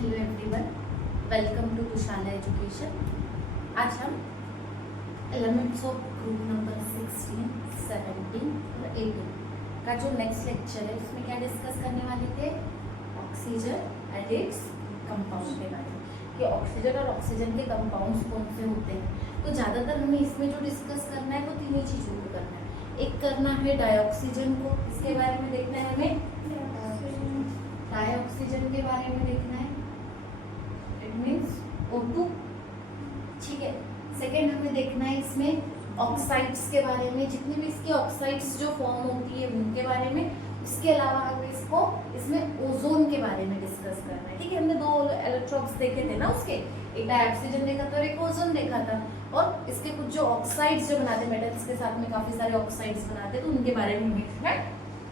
Hello everyone, welcome to Tushala education. आज हम elements of group number 16, 17 और 18 का जो नेक्स्ट लेक्चर है उसमें क्या डिस्कस करने वाले थे, ऑक्सीजन एंड इट्स कंपाउंड के बारे में कि ऑक्सीजन और ऑक्सीजन के कंपाउंड्स कौन से होते हैं। तो ज़्यादातर हमें इसमें जो डिस्कस करना है वो तीनों चीज़ों को करना है। एक करना है डाइऑक्सीजन को, इसके बारे में देखना है हमें, डाइऑक्सीजन के बारे में देखना है, इट मींस O2, ठीक है। सेकेंड हमें देखना है इसमें ऑक्साइड्स के बारे में, जितने भी इसके ऑक्साइड्स जो फॉर्म होती है उनके बारे में। इसके अलावा हमें इसमें ओजोन के बारे में डिस्कस करना है, ठीक है। हमने दो इलेक्ट्रॉन्स देखे थे ना उसके, एक डाइऑक्सीजन देखा था और एक ओजोन देखा था, और इसके कुछ जो ऑक्साइड्स जो बनाते मेटल्स के साथ में काफी सारे ऑक्साइड्स बनाते, तो उनके बारे में हमें इसमें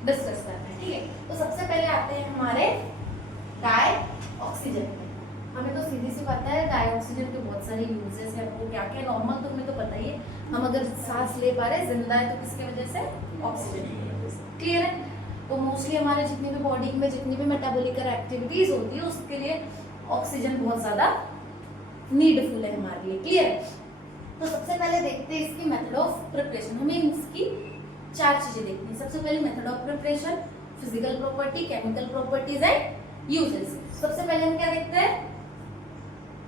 डिस्कस करना है, ठीक है। तो सबसे पहले आते हैं हमारे डाइऑक्सीजन में। हमें तो सीधी सी पता है डाइऑक्सीजन के बहुत सारे यूजेस है, वो क्या क्या नॉर्मल तो हमें तो पता ही है। हम अगर सांस ले पा रहे जिंदा है तो किसके वजह से, ऑक्सीजन की वजह से, क्लियर है। तो मोस्टली हमारे जितनी भी बॉडी में जितनी भी मेटाबॉलिक एक्टिविटीज होती है उसके लिए ऑक्सीजन बहुत ज्यादा नीडफुल है हमारे लिए, क्लियर। तो सबसे पहले देखते हैं इसकी मेथड ऑफ प्रिपरेशन। हमें इसकी चार चीजें देखनी है। सबसे पहले method of preparation, physical property, chemical properties and uses. सबसे पहले हम क्या देखते हैं,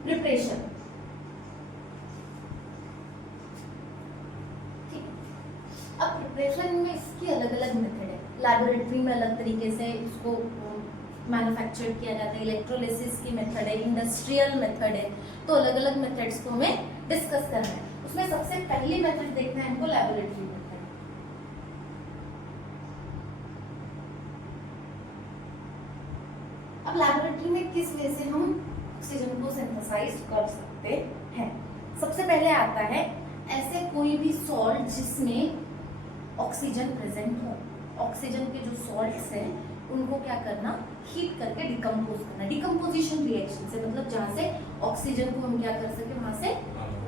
प्रिपरेशन। ठीक, अब प्रिपरेशन में इसकी अलग अलग मेथड है। लैबोरेटरी में अलग तरीके से इसको मैन्युफैक्चर किया जाता है, इलेक्ट्रोलिसिस की मेथड है, इंडस्ट्रियल मेथड है, तो अलग अलग मेथड्स को हमें डिस्कस करना है। उसमें सबसे पहली मेथड देखना है हमको लैबोरेटरी मेथड। अब लैबोरेटरी में किस वे से हम ऑक्सीजन को सिंथेसाइज कर सकते हैं। सबसे पहले आता है ऐसे कोई भी सॉल्ट जिसमें ऑक्सीजन प्रेजेंट हो। ऑक्सीजन के जो सॉल्ट्स हैं उनको क्या करना, हीट करके डिकम्पोज करना। डिकम्पोजिशन रिएक्शन से मतलब जहाँ से ऑक्सीजन को हम क्या कर सके, वहां से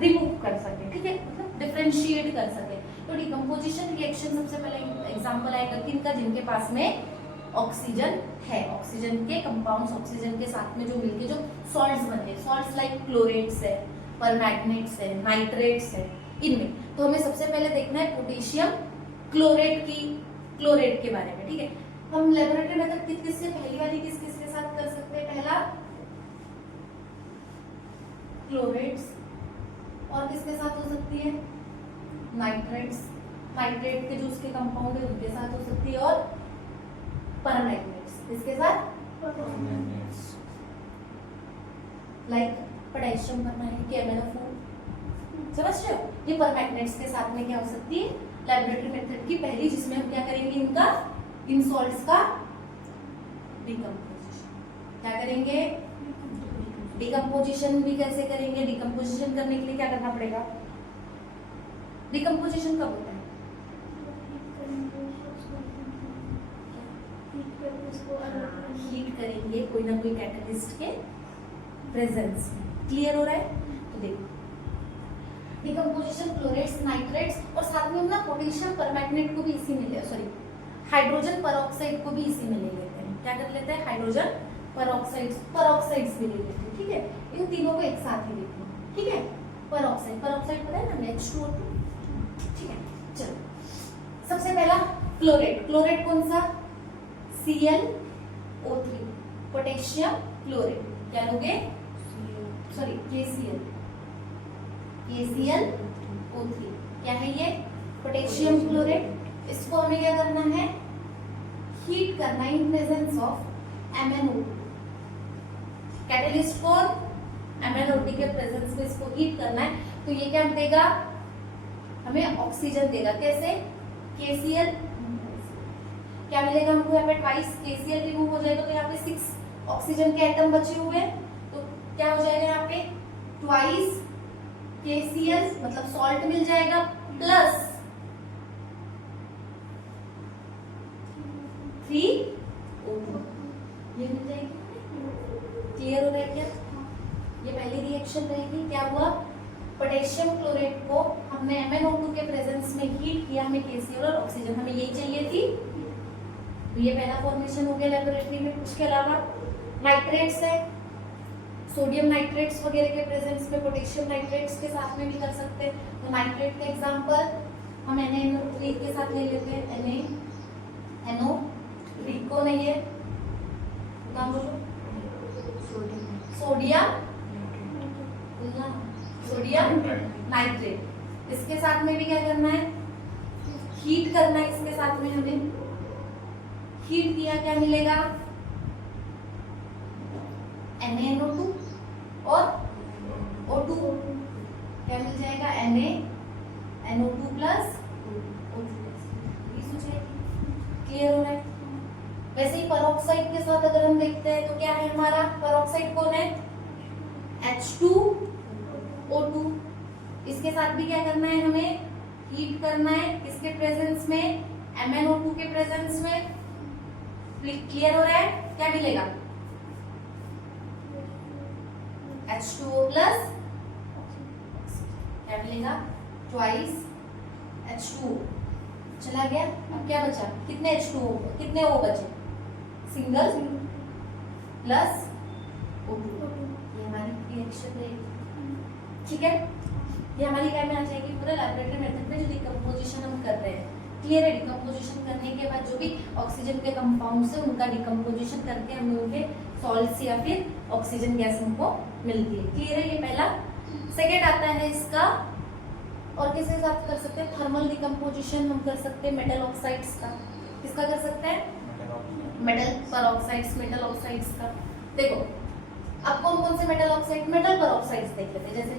रिमूव कर सके, ठीक है, मतलब डिफरेंशिएट कर सके। तो डिकम्पोजिशन रिएक्शन सबसे पहले एग्जांपल आएगा किनका, जिनके पास में ऑक्सीजन है। ऑक्सीजन के कंपाउंड्स ऑक्सीजन के साथ में जो मिलके जो सॉल्ट्स बनते हैं, सॉल्ट्स लाइक क्लोरेट्स है, परमैंगनेट्स है, नाइट्रेट्स है, इनमें। तो हमें सबसे पहले देखना है पोटेशियम क्लोरेट के बारे में, ठीक है। हम लेबोरेटरी मेथड किससे, पहली वाली किस के साथ कर सकते हैं, पहला क्लोरेट्स, और किसके साथ हो सकती है, नाइट्रेट्स। नाइट्रेट के जो उसके कंपाउंड है उनके साथ हो सकती है, और परमैंगनेट्स किसके साथ, लाइक पोटेशियम परमैंगनेट, MnO4, समझ रहे हो। ये परमैंगनेट्स के साथ में क्या हो सकती है, लैबोरेटरी मेथड की पहली, जिसमें हम क्या करेंगे, इनका इन सॉल्ट्स का डिकम्पोजिशन। क्या करेंगे, डिकम्पोजिशन भी कैसे करेंगे। डिकम्पोजिशन करने के लिए क्या करना पड़ेगा, डिकम्पोजिशन कब होता है, हीट करेंगे कोई ना कोई कैटलिस्ट के प्रेजेंस में, क्लियर हो रहा है। तो देखो डिकम्पोजिशन क्लोरेट्स, नाइट्रेट्स, और साथ में हम ना पोटेशियम परमैंगनेट को भी इसी में ले, सॉरी हाइड्रोजन परऑक्साइड को भी इसी में ले लेते हैं। क्या कर लेते हैं, हाइड्रोजन परऑक्साइड्स भी ले लेते हैं, ठीक है। इन तीनों को एक साथ ही देखते हैं, ठीक है। परऑक्साइड पता है ना, H2O2, ठीक है। चलो सबसे पहला क्लोरेट कौन सा, ClO3, पोटेशियम क्लोरेट, क्या लोगे, सॉरी KClO3, क्या है ये, पोटेशियम क्लोरेट। इसको हमें क्या करना है, हीट करना इन प्रेजेंस ऑफ MnO2। कैटलिस्ट कौन, MnO2 के प्रेजेंस में इसको हीट करना है। तो ये क्या देगा, हमें ऑक्सीजन देगा, कैसे, KCl, क्या मिलेगा हमको यहाँ पे, ट्वाइस KCl रिमूव हो जाएगा, तो यहाँ पे 6 ऑक्सीजन के एटम बचे हुए हैं, तो क्या हो जाएगा यहाँ पे, ट्वाइस KCl मतलब सॉल्ट मिल जाएगा, प्लस 3O2 ये मिल जाएगी। क्लियर हो रहा है क्या, ये पहली रिएक्शन रहेगी। क्या हुआ, पोटेशियम क्लोरेट को हमने MnO2 के प्रेजेंस में हीट किया, हमें KCl और ऑक्सीजन हमें यही चाहिए थी, तो ये पहला फॉर्मेशन हो गया लेबोरेटरी में। उसके अलावा नाइट्रेट्स है, सोडियम नाइट्रेट्स वगैरह के प्रेजेंस में पोटेशियम नाइट्रेट्स के साथ में भी कर सकते हैं। तो नाइट्रेट का एग्जांपल हम NaNO3 के साथ ले लेते हैं, NaNO3 को नहीं है, नाम बोलो, सोडियम नाइट्रेट। इसके साथ में भी क्या करना है, हीट करना है। इसके साथ में हमें हीट किया, क्या मिलेगा, NaNO2 और O2, क्या मिल जाएगा, NaNO2 प्लस O2। क्लियर हो रहा है। वैसे ही पेरोक्साइड के साथ अगर हम देखते हैं तो क्या है हमारा, पेरोक्साइड कौन है, H2O2। इसके साथ भी क्या करना है, हमें हीट करना है, किसके प्रेजेंस में, MnO2 के प्रेजेंस में। क्लियर हो रहा है। क्या मिलेगा, H2O प्लस, क्या मिलेगा, ट्वाइस H2O। चला गया। अब क्या बचा, कितने H2O, कितने O बचे, सिंगल प्लस O2। ये हमारी रिएक्शन रहेगी। ठीक है, ये हमारी क्या में आ जाएगी, पूरा लैबोरेटरी मेथड में जो डिकम्पोजिशन हम कर रहे हैं। क्लियर है। डिकम्पोजिशन करने के बाद जो भी ऑक्सीजन के कंपाउंड्स है उनका डिकम्पोजिशन करके हमें उनके सॉल्ट्स या फिर ऑक्सीजन गैस हमको मिलती है। क्लियर है, ये पहला। सेकेंड आता है इसका, और किसके साथ कर सकते हैं, थर्मल डिकम्पोजिशन हम कर सकते हैं मेटल ऑक्साइड्स का। किसका कर सकते हैं, मेटल पेरोक्साइड्स, मेटल ऑक्साइड्स का। देखो अब कौन कौन से मेटल ऑक्साइड, मेटल पेरोक्साइड्स देख लेते हैं, जैसे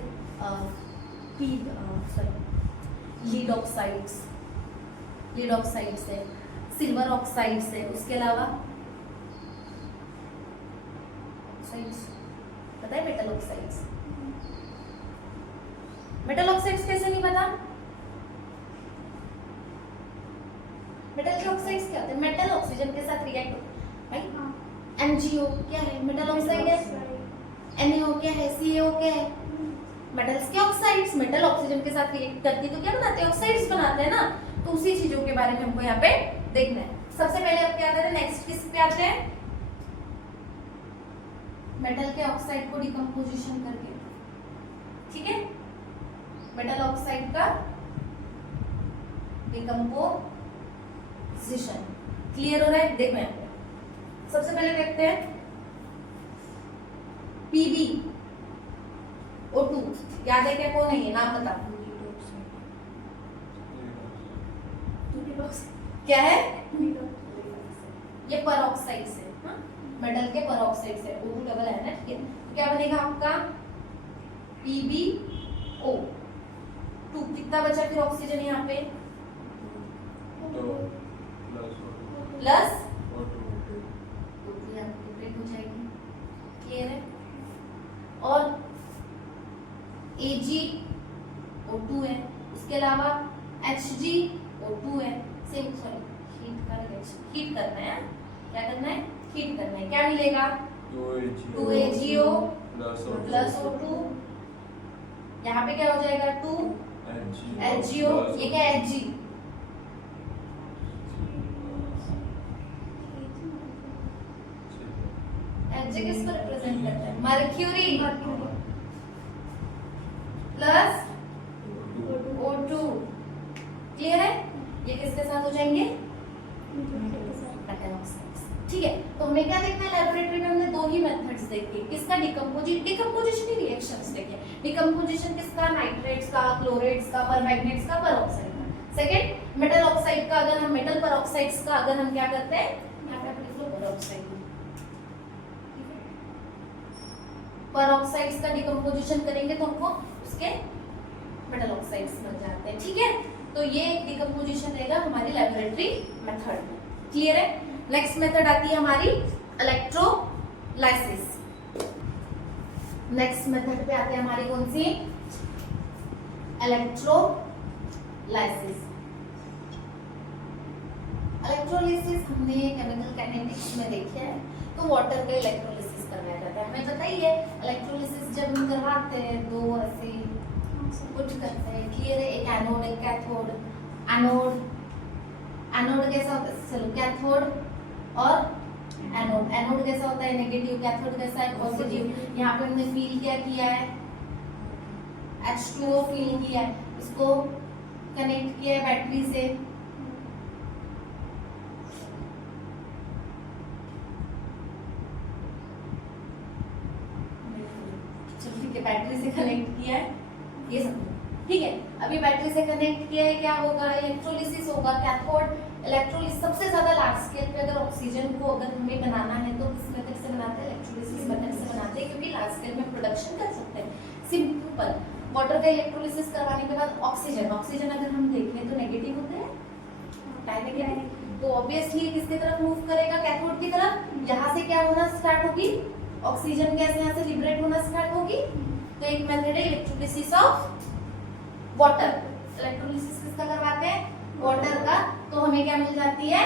लीड ऑक्साइड्स है, सिल्वर ऑक्साइड्स है। उसके अलावा ऑक्साइड्स पता है, मेटल ऑक्साइड्स, मेटल ऑक्साइड्स कैसे नहीं पता, मेटल के ऑक्साइड्स क्या होते हैं, मेटल ऑक्सीजन के साथ रिएक्ट भाई। MgO क्या है, मेटल ऑक्साइड है। NaO क्या है, CaO क्या है, मेटल्स के ऑक्साइड्स। मेटल ऑक्सीजन के साथ रिएक्ट करती तो क्या बनाते हैं, ऑक्साइड्स बनाते हैं ना। तो उसी चीजों के बारे में हमको यहाँ पे देखना है। सबसे पहले अब क्या करते हैं, नेक्स्ट किस पे आते हैं, मेटल के ऑक्साइड को डिकम्पोजिशन करके। ठीक है, मेटल ऑक्साइड का डिकम्पोजिशन। क्लियर हो रहा है। देखो यहाँ पे सबसे पहले देखते हैं PbO2, याद है क्या, कौन है ये, नाम बता, क्या है, ये पेरोक्साइड से, हाँ? मेटल के पेरोक्साइड से O2 डबल है ना। ठीक है, तो क्या बनेगा आपका PbO2। कितना बचा फिर ऑक्सीजन यहाँ पे, प्लस हो जाएगी। क्लियर है। और AgO2 है, उसके अलावा HgO2 है। सेम, सॉरी, हीट करना है, क्या करना है, हीट करना है। क्या मिलेगा, 2AgO प्लस O2। यहाँ पे क्या हो जाएगा, 2HgO। ये क्या है, Hg, Hg किसको रिप्रेजेंट करता है, मर्क्यूरी प्लस O2। क्लियर है। ये किसके साथ हो जाएंगे, मेटल ऑक्साइड्स। ठीक है, तो हमें क्या देखना है, लेबोरेटरी में हमने दो ही मेथड्स देखे, किसका, डिकम्पोजिशन ही रिएक्शंस देखे। डिकम्पोजिशन किसका, नाइट्रेट्स का, क्लोरेट्स का, परमैंगनेट्स का, पेरोक्साइड का। सेकंड, मेटल ऑक्साइड का, अगर हम मेटल पेरोक्साइड्स का अगर हम क्या करते हैं, यहाँ पे आप लिख लो पेरोक्साइड, पेरोक्साइड्स का डिकम्पोजिशन करेंगे तो हमको उसके मेटल ऑक्साइड्स बन जाते हैं। ठीक है, तो ये डिकम्पोजिशन रहेगा हमारी लेबोरेटरी मेथड। क्लियर है। नेक्स्ट मेथड आती है हमारी इलेक्ट्रोलाइसिस। नेक्स्ट मेथड पे आते हैं हमारी कौन सी, इलेक्ट्रोलाइसिस। इलेक्ट्रोलाइसिस हमने केमिकल काइनेटिक्स में देखा है, तो वाटर का इलेक्ट्रोलाइसिस करवाया जाता है। हमें पता ही है इलेक्ट्रोलाइसिस जब हम करवाते हैं दो ऐसे कुछ करते हैं। क्लियर है। एक एनोड, एक कैथोड। एनोड कैसा होता है, चलो कैथोड और एनोड। एनोड कैसा होता है? नेगेटिव। कैथोड कैसा है? पॉजिटिव। यहाँ पे हमने फील क्या किया है? H2O फील किया है, इसको कनेक्ट किया है बैटरी से। चलो ठीक है, बैटरी से कनेक्ट किया है, ये सब ठीक है। अभी बैटरी से कनेक्ट किया है, क्या होगा? इलेक्ट्रोलिसिस होगा। कैथोड इलेक्ट्रोलिसिस सबसे ज्यादा लार्ज स्केल पे अगर ऑक्सीजन को अगर हमें बनाना है तो किस मेथड से बनाते हैं? इलेक्ट्रोलिसिस मेथड से बनाते हैं, क्योंकि लार्ज स्केल में प्रोडक्शन कर सकते हैं। सिंपल। वाटर का इलेक्ट्रोलिसिस करवाने के बाद ऑक्सीजन अगर हम देखें तो नेगेटिव होते हैं, डायनेगेटिव, तो ऑब्वियसली किसकी तरफ मूव करेगा? कैथोड की तरफ। यहाँ से क्या होना स्टार्ट होगी? ऑक्सीजन गैस यहाँ से लिबरेट होना स्टार्ट होगी। तो एक मेथड है इलेक्ट्रोलिसिस ऑफ वाटर। इलेक्ट्रोलिसिस किसका करवाते हैं? वाटर का। तो हमें क्या मिल जाती है?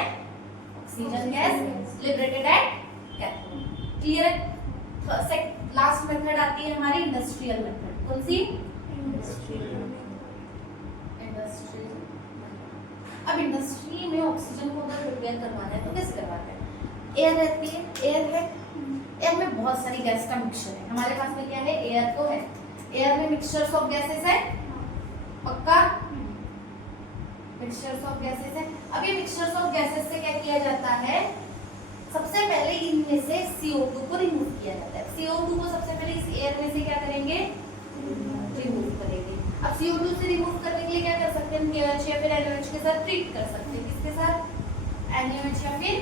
Oxygen gas liberated at cathode. Clear है? लास्ट मेथड आती है हमारी इंडस्ट्रियल मेथड। कौन सी? इंडस्ट्रियल। अब इंडस्ट्री में ऑक्सीजन को अगर प्रिपेयर करवाना है तो कैसे करवाते हैं? एयर रहती है, एयर है, एयर में बहुत सारी गैस का मिक्सचर है। हमारे पास में क्या है? एयर तो है, एयर में मिक्सचर्स ऑफ गैसेस है, पक्का? मिक्सचर्स ऑफ गैसेस है। अब ये मिक्सचर्स ऑफ गैसेस से क्या किया जाता है? सबसे पहले इनमें से CO2 को रिमूव किया जाता है। CO2 को सबसे पहले इस एयर में से क्या करेंगे? रिमूव करेंगे। अब CO2 से रिमूव करने के लिए क्या कर सकते हैं? KOH या फिर NaOH के साथ ट्रीट कर सकते हैं। किसके साथ? NaOH या फिर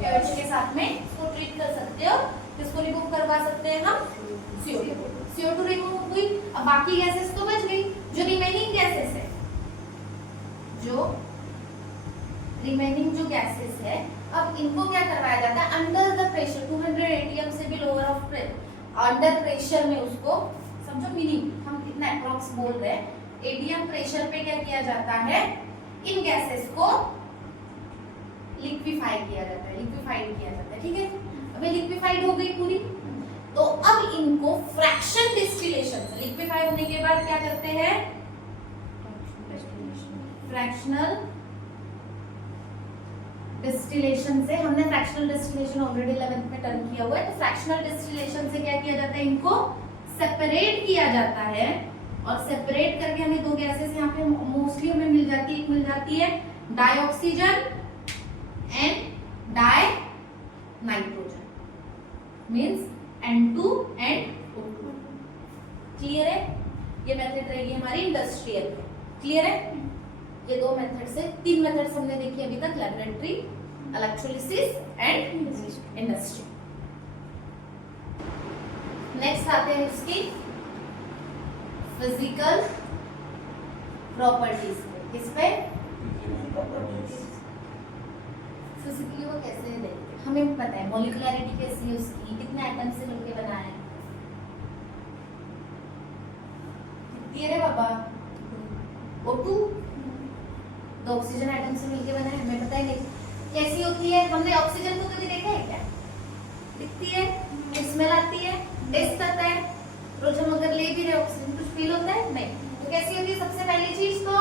KOH के साथ में इसको ट्रीट कर सकते हो। किसको रिमूव करवा सकते हैं हम? CO2 रिमूव हुई। अब बाकी गैसेस तो बच गई। जो रिमेनिंग गैसेस है, जो रिमेनिंग जो गैसेस है, अब इनको क्या करवाया जाता है? अंडर द प्रेशर 200 atm से भी लोअर ऑफ अंडर प्रेशर में उसको समझो, मिनिमम हम कितना अप्रॉक्स बोल रहे हैं, एटीएम प्रेशर पे क्या किया जाता है? इन गैसेस को लिक्विफाई किया जाता है, लिक्विफाइड किया जाता है। ठीक है, अभी लिक्विफाइड हो गई पूरी, तो अब इनको फ्रैक्शन डिस्टिलेशन से, लिक्विफाई होने के बाद क्या करते हैं? फ्रैक्शनल डिस्टिलेशन से। हमने फ्रैक्शनल डिस्टिलेशन ऑलरेडी 11th में टर्न किया हुआ है। तो फ्रैक्शनल डिस्टिलेशन से क्या किया जाता है? इनको सेपरेट किया जाता है, और सेपरेट करके हमें दो गैसेस यहाँ पे मोस्टली हमें मिल जाती है। एक मिल जाती है dioxygen and die nitrogen, means N2 and O2। Clear है? ये मेथड रहेगी हमारी इंडस्ट्रियल में। क्लियर है? ये दो मेथड से, तीन मेथड्स हमने देखी अभी तक, laboratory, electrolysis and industry. Next आते हैं इसकी फिजिकल प्रॉपर्टीज पे। किस पे? फिजिकली वो कैसे देखते हैं हमें पता है, मॉलिक्युलरिटी कैसी है उसकी, कितने एटम से मिलकर बना है। कितनी है बाबा? O2 दो ऑक्सीजन एटम से मिलकर बना है, हमें पता है। नहीं कैसी होती है? हमने ऑक्सीजन को कभी देखा है क्या? दिखती है, स्मेल आती है, टेस्ट आता है। रोज हम अगर ले भी रहे ऑक्सीजन कुछ फील होता है? नहीं। तो कैसी होती है? सबसे पहली चीज तो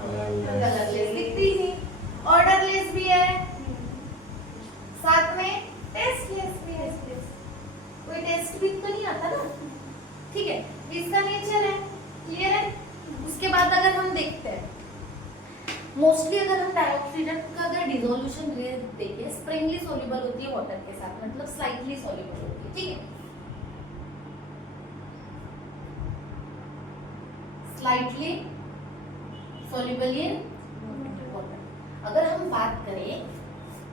कलरलेस, दिखती ही नहीं, ऑर्डरलेस भी है, साथ में टेस्टलेस भी है। कोई टेस्ट भी तो नहीं आता ना। ठीक है, इसका नेचर है। क्लियर है? उसके बाद अगर हम देखते हैं, मोस्टली अगर हम डाइऑक्सीजन का अगर डिसोल्यूशन देखें, स्प्रिंगली सॉल्युबल होती है वाटर के साथ, मतलब स्लाइटली सॉल्युबल होती है। ठीक है, स्लाइटली सॉल्युबल इन वाटर। अगर हम बात करें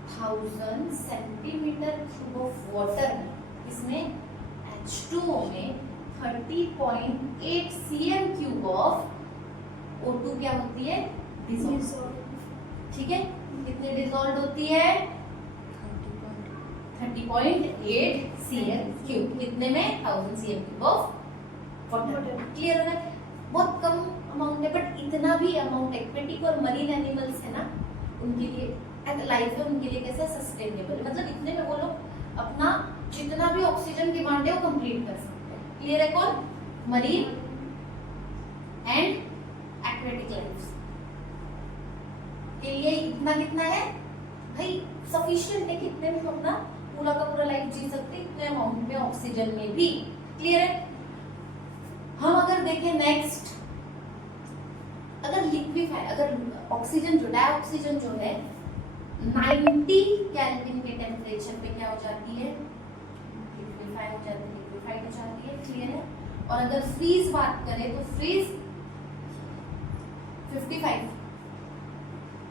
1000 सेंटीमीटर क्यूब ऑफ वाटर में, इसमें H2O में 30.8 cm क्यूब ऑफ O2 क्या होती है? डिसॉल्व। ठीक है, कितनी डिसॉल्व होती है? 30.8 cm क्यूब। कितने में? 1000 cm cube of water. Clear है? बहुत कम अमाउंट है, बट इतना भी अमाउंट एक्वेटिक और मरीन एनिमल्स है ना, उनके लिए लाइफ है, उनके लिए कैसे सस्टेनेबल, मतलब इतने में वो लोग अपना जितना भी ऑक्सीजन डिमांड है वो कंप्लीट कर सकते हैं। क्लियर है? कौन? मरीन एंड एक्वेटिक लाइफ के लिए इतना कितना है भाई? सफिशिएंट है, कितने में हम अपना पूरा का पूरा लाइफ जी सकती इतने अमाउंट में ऑक्सीजन में भी। क्लियर है? हम अगर देखें नेक्स्ट, अगर लिक्विफाई, अगर ऑक्सीजन जो डाइऑक्सीजन जो है 90 केल्विन के टेम्परेचर पे क्या हो जाती है, लिक्विफाई हो जाती है, लिक्विफाइड हो जाती है। क्लियर है? और अगर फ्रीज बात करें तो फ्रीज 55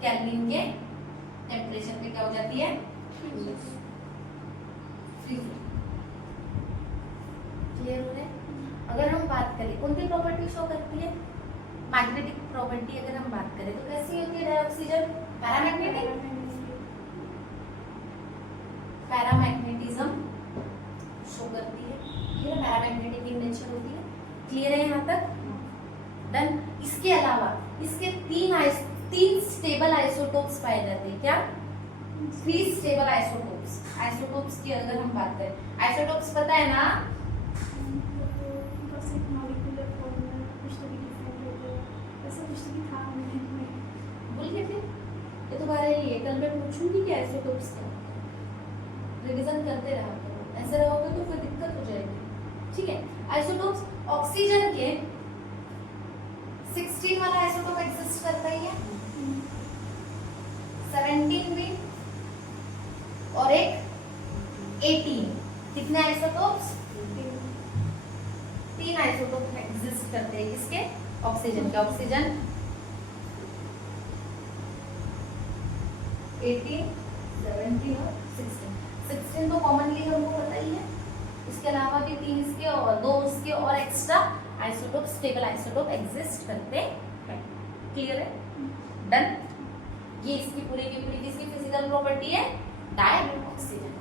केल्विन के टेम्परेचर पे क्या हो जाती है, फ्रीज। क्लियर हो रहा है? अगर हम बात करें कौन सी प्रॉपर्टी शो करती है, मैग्नेटिक प्रॉपर्टी अगर हम बात करें तो कैसी होती है डाइऑक्सीजन, पैरामैग्नेटिक, पैरामैग्नेटिज्म शो करती है। ये पैरामैग्नेटिक इन नेचर होती है। क्लियर है यहाँ तक? डन। इसके अलावा इसके तीन स्टेबल आइसोटोप्स पाए जाते हैं। क्या? 3 स्टेबल आइसोटोप्स। आइसोटोप्स की अगर हम बात करें, आइसोटोप्स पता है ना, भूल गए थे? ये तुम्हारे लिए कल मैं पूछूंगी कि आइसोटोप्स क्या, रिवीजन करते रहा करो, ऐसे रहोगे तो फिर दिक्कत हो जाएगी। ठीक है? आइसोटोप्स ऑक्सीजन के 16 वाला आइसोटोप एग्जिस्ट करता ही है, 17 भी और एक 18। कितने आइसोटोप्स? 3 आइसोटोप एग्जिस्ट करते हैं। किसके? ऑक्सीजन के। ऑक्सीजन 18, 17 और 16। 16 तो कॉमनली हमको पता ही है, इसके अलावा भी 3 इसके और 2 उसके और extra isotope, stable isotope exist करते हैं। क्लियर है? डन। ये इसकी पूरी की पूरी किसकी फिजिकल प्रॉपर्टी है, डाइऑक्सीजन।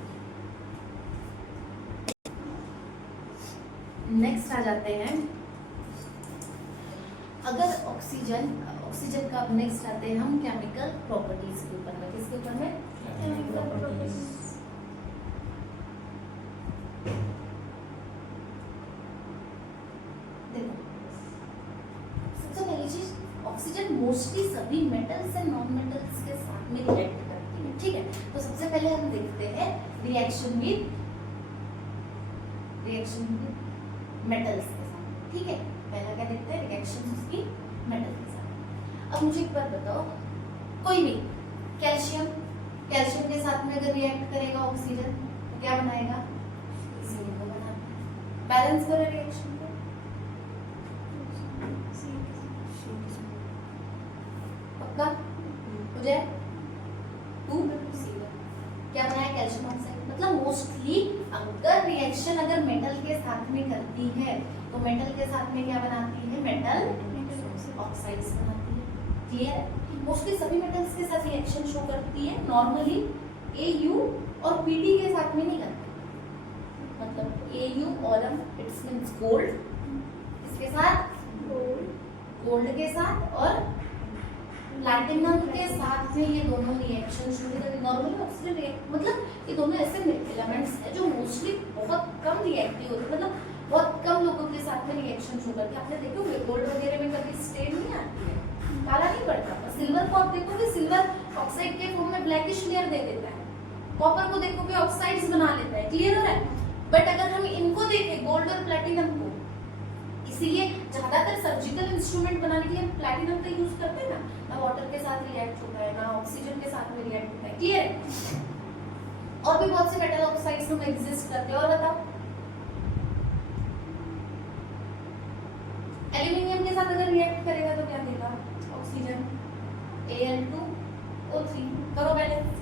नेक्स्ट आ जाते हैं, अगर ऑक्सीजन का अब नेक्स्ट आते हैं हम केमिकल प्रॉपर्टीज के ऊपर में। किसके ऊपर में? Chemical properties. देखो, सबसे पहली चीज, ऑक्सीजन मोस्टली सभी मेटल्स एंड नॉन मेटल्स के साथ में रिएक्ट करती है। ठीक है? तो सबसे पहले हम देखते हैं रिएक्शन विद मेटल्स के साथ। ठीक है? पहला क्या देखते हैं, रिएक्शन उसकी मेटल के साथ। अब मुझे एक बार बताओ, कोई भी कैल्शियम के साथ में अगर रिएक्ट करेगा ऑक्सीजन तो क्या बनाएगा, CO बनाएगा। बैलेंस करो रिएक्शन को, पक्का हो जाए 2CO। क्या बनाया, कैल्शियम ऑक्साइड। मतलब मोस्टली अगर रिएक्शन अगर मेटल के साथ में करती है तो मेटल के साथ में क्या बनाती है, मेटल ऑक्साइड्स बनाती है। क्लियर? मोस्टली सभी मेटल्स के साथ रिएक्शन शो करती है। नॉर्मली Au और Pd के साथ में नहीं करती। मतलब Au और इट्स मींस गोल्ड, इसके साथ गोल्ड के साथ और प्लैटिनम के साथ में ये दोनों रिएक्शन शुरू करते हैं। नॉर्मली ऑक्सीजन रिएक्ट, मतलब ये दोनों ऐसे एलिमेंट्स हैं जो मोस्टली बहुत कम रिएक्टिव होते हैं, मतलब बहुत कम लोगों के साथ में रिएक्शन शो करते हैं। आपने देखे होंगे गोल्ड वगैरह में कभी स्टेन नहीं आती है, काला नहीं पड़ता। पर सिल्वर को आप देखोगे, सिल्वर ऑक्साइड के फॉर्म में ब्लैकिश लेयर दे देता है। कॉपर को देखोगे ऑक्साइड्स बना लेता है। क्लियर हो रहा है? बट अगर हम इनको देखें, गोल्ड और प्लैटिनम को, इसीलिए ज्यादातर सर्जिकल इंस्ट्रूमेंट बनाने के लिए हम प्लैटिनम का यूज करते हैं ना वाटर के साथ रिएक्ट होता है ना ऑक्सीजन के साथ में रिएक्ट होता है। क्लियर है? और भी बहुत से मेटल ऑक्साइड्स में एग्जिस्ट करते हैं। और बताओ, एल्यूमिनियम के साथ अगर रिएक्ट करेगा तो क्या देगा, ऑक्सीजन Al2O3। करो बैलेंस,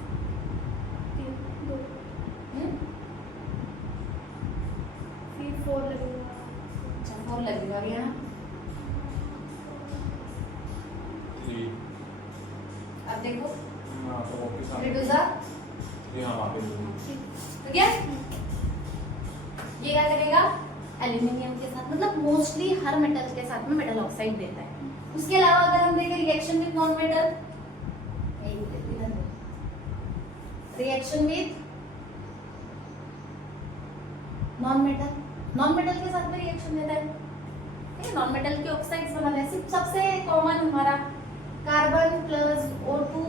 4 लगेगा। अच्छा 4 लगेगा। और यहाँ अब देखो रिड्यूसा तो क्या ये क्या करेगा, एल्यूमिनियम के साथ, मतलब मोस्टली हर मेटल के साथ में मेटल ऑक्साइड देता है। उसके अलावा अगर हम देखें reaction with non metal, reaction with non metal के साथ में रिएक्शन देता है। ठीक है? नॉन मेटल के ऑक्साइड्स बनाते हैं। सिर्फ सबसे कॉमन हमारा कार्बन प्लस O2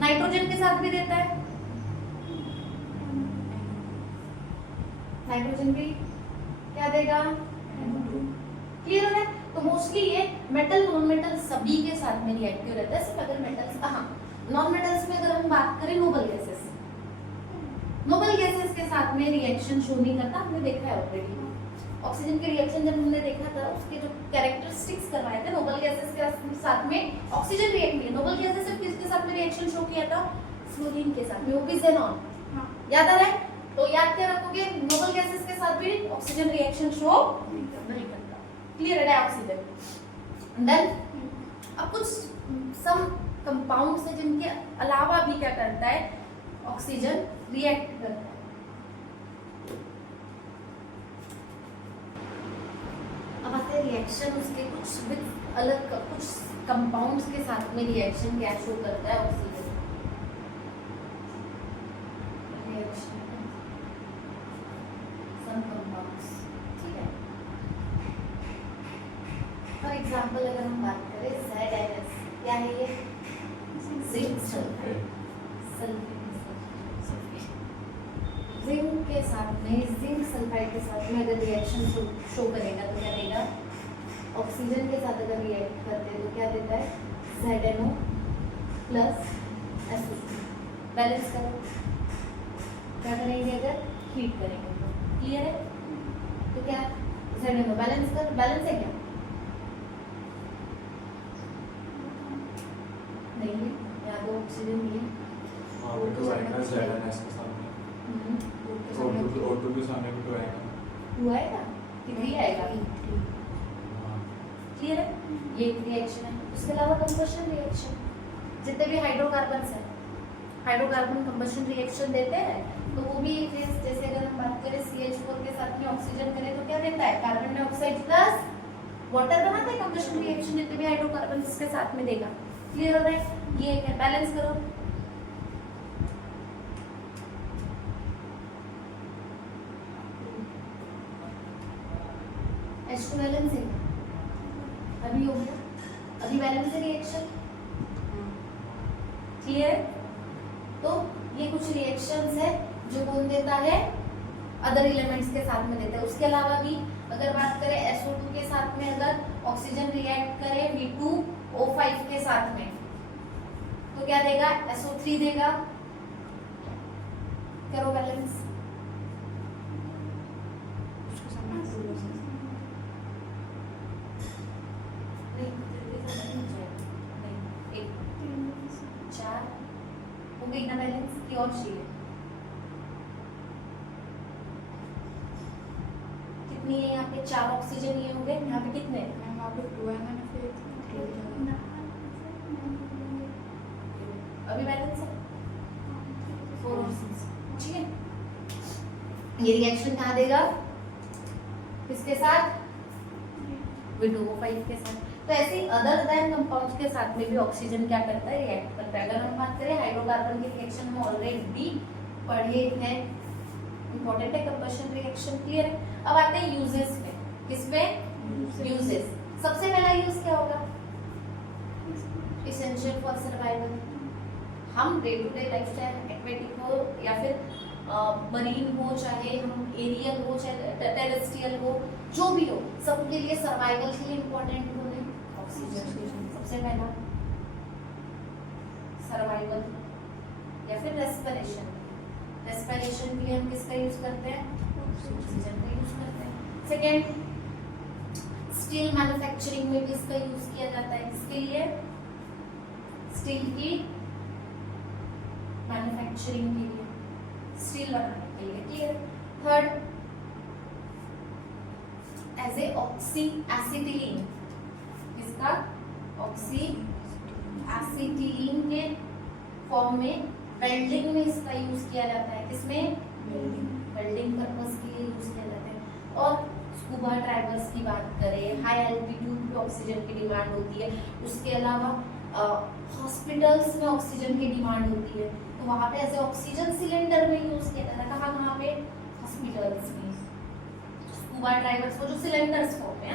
नाइट्रोजन के साथ भी देता है। नाइट्रोजन भी क्या देगा, क्लियर हो रहा है। तो मोस्टली ये मेटल नॉन मेटल सभी के साथ में रिएक्टिव रहता है, सिर्फ अगर मेटल्स, हाँ नॉन मेटल्स में अगर हम बात करें नोबल गैसेस, नोबल गैसेस के साथ में रिएक्शन शो नहीं करता, हमने देखा है ऑलरेडी। ऑक्सीजन के रिएक्शन जब हमने देखा था उसके जो कैरेक्टरिस्टिक्स करवाए थे नोबल गैसेस के साथ में, ऑक्सीजन रिएक्ट नहीं, नोबल गैसेस सिर्फ किसके साथ में रिएक्शन शो किया था, फ्लोरीन के साथ में, वो भी xenon, याद आ रहा है। तो याद क्या रखोगे, नोबल गैसेस के साथ भी ऑक्सीजन रिएक्शन शो नहीं करता, क्लियर है ऑक्सीजन। देन अब कुछ सम कंपाउंड्स है जिनके अलावा भी क्या करता है, ऑक्सीजन रिएक्ट करता है। अब आते हैं रिएक्शन, उसके कुछ विद अलग कुछ कंपाउंड्स के साथ में रिएक्शन क्या शो करता है ऑक्सीजन रिएक्शन, सम कंपाउंड्स, ठीक है। फॉर एग्जांपल अगर हम बात करें ZNS, क्या है ये, जिंक सल्फेट, जिंक के साथ में, जिंक सल्फाइड के साथ में अगर रिएक्शन शो करेगा तो क्या देगा, ऑक्सीजन के साथ अगर रिएक्ट करते हैं तो क्या देता है, ZNO प्लस SO2, बैलेंस करो, क्या करेंगे अगर हीट करेंगे तो, क्लियर है। तो क्या ZNO बैलेंस कर, बैलेंस है क्या, नहीं है, या तो ऑक्सीजन नहीं है, तो आएगा ZNS के सामने, O2 के सामने भी तो आएगा, टू आएगा कि थ्री आएगा, क्लियर है। ये एक रिएक्शन है। उसके अलावा कंबशन रिएक्शन, जितने भी हाइड्रोकार्बन्स हैं, हाइड्रोकार्बन कंबशन रिएक्शन देते हैं, तो वो भी एक है। जैसे अगर हम बात करें CH4 के साथ में ऑक्सीजन करें तो क्या देता है, कार्बन डाइऑक्साइड प्लस वाटर बनाता है कंबशन रिएक्शन, जितने भी हाइड्रोकार्बन्स के साथ में देगा, क्लियर हो रहा है। ये है, बैलेंस करो, H2 बैलेंस है, अभी हो गया, अभी बैलेंस है रिएक्शन, क्लियर। तो ये कुछ रिएक्शंस है जो कौन देता है, अदर एलिमेंट्स के साथ में देता है। उसके अलावा भी अगर बात करें SO2 के साथ में अगर ऑक्सीजन रिएक्ट करे V2O5 के साथ में तो क्या देगा, SO3 देगा, करो बैलेंस, हो गई ना बैलेंस, की और चाहिए, कितनी है यहाँ पे, 4 ऑक्सीजन ये हो गए, यहाँ पे कितने हैं, अभी बैलेंस है 4 और 6, ठीक है। ये रिएक्शन कहाँ देगा, किसके साथ, V2O5 के साथ। तो ऐसे अदर देन कंपाउंड्स के साथ में भी ऑक्सीजन क्या करता है, रिएक्ट करता है। अगर हम बात करें हाइड्रोकार्बन की रिएक्शन हम ऑलरेडी पढ़े हैं, इंपॉर्टेंट है कंबशन रिएक्शन, क्लियर है। अब आते हैं यूजेस पे, किसमें, यूजेस। सबसे पहला यूज क्या होगा, एसेंशियल फॉर सर्वाइवल। हम day to day lifestyle, aquatic हो या फिर मरीन हो, चाहे हम एरियल हो, चाहे टेरेस्ट्रियल हो, जो भी हो, सबके लिए सर्वाइवल के लिए इंपॉर्टेंट होने ऑक्सीजन सबसे पहला, सर्वाइवल या फिर रेस्पिरेशन। रेस्पिरेशन के लिए हम किसका यूज करते हैं, ऑक्सीजन का यूज करते हैं। सेकेंड, स्टील मैन्युफैक्चरिंग में भी इसका यूज किया जाता है, किसके लिए, स्टील की मैन्युफैक्चरिंग के लिए, स्टील बनाने के लिए, clear. Third, as a oxy acetylene, इसका ऑक्सी एसिटिलीन के फॉर्म में वेल्डिंग में इसका यूज किया जाता है, किसमें, वेल्डिंग पर्पस के लिए यूज किया जाता है। और स्कूबा डाइवर्स की बात करें, हाई एल्टीट्यूड पे ऑक्सीजन की डिमांड होती है, उसके अलावा हॉस्पिटल्स में ऑक्सीजन की डिमांड होती है, तो वहाँ पे ऐसे ऑक्सीजन सिलेंडर में यूज किया जाता है। कहाँ पे, हॉस्पिटल्स में। स्कूबा डाइवर्स को जो सिलेंडर्स फॉर्म में,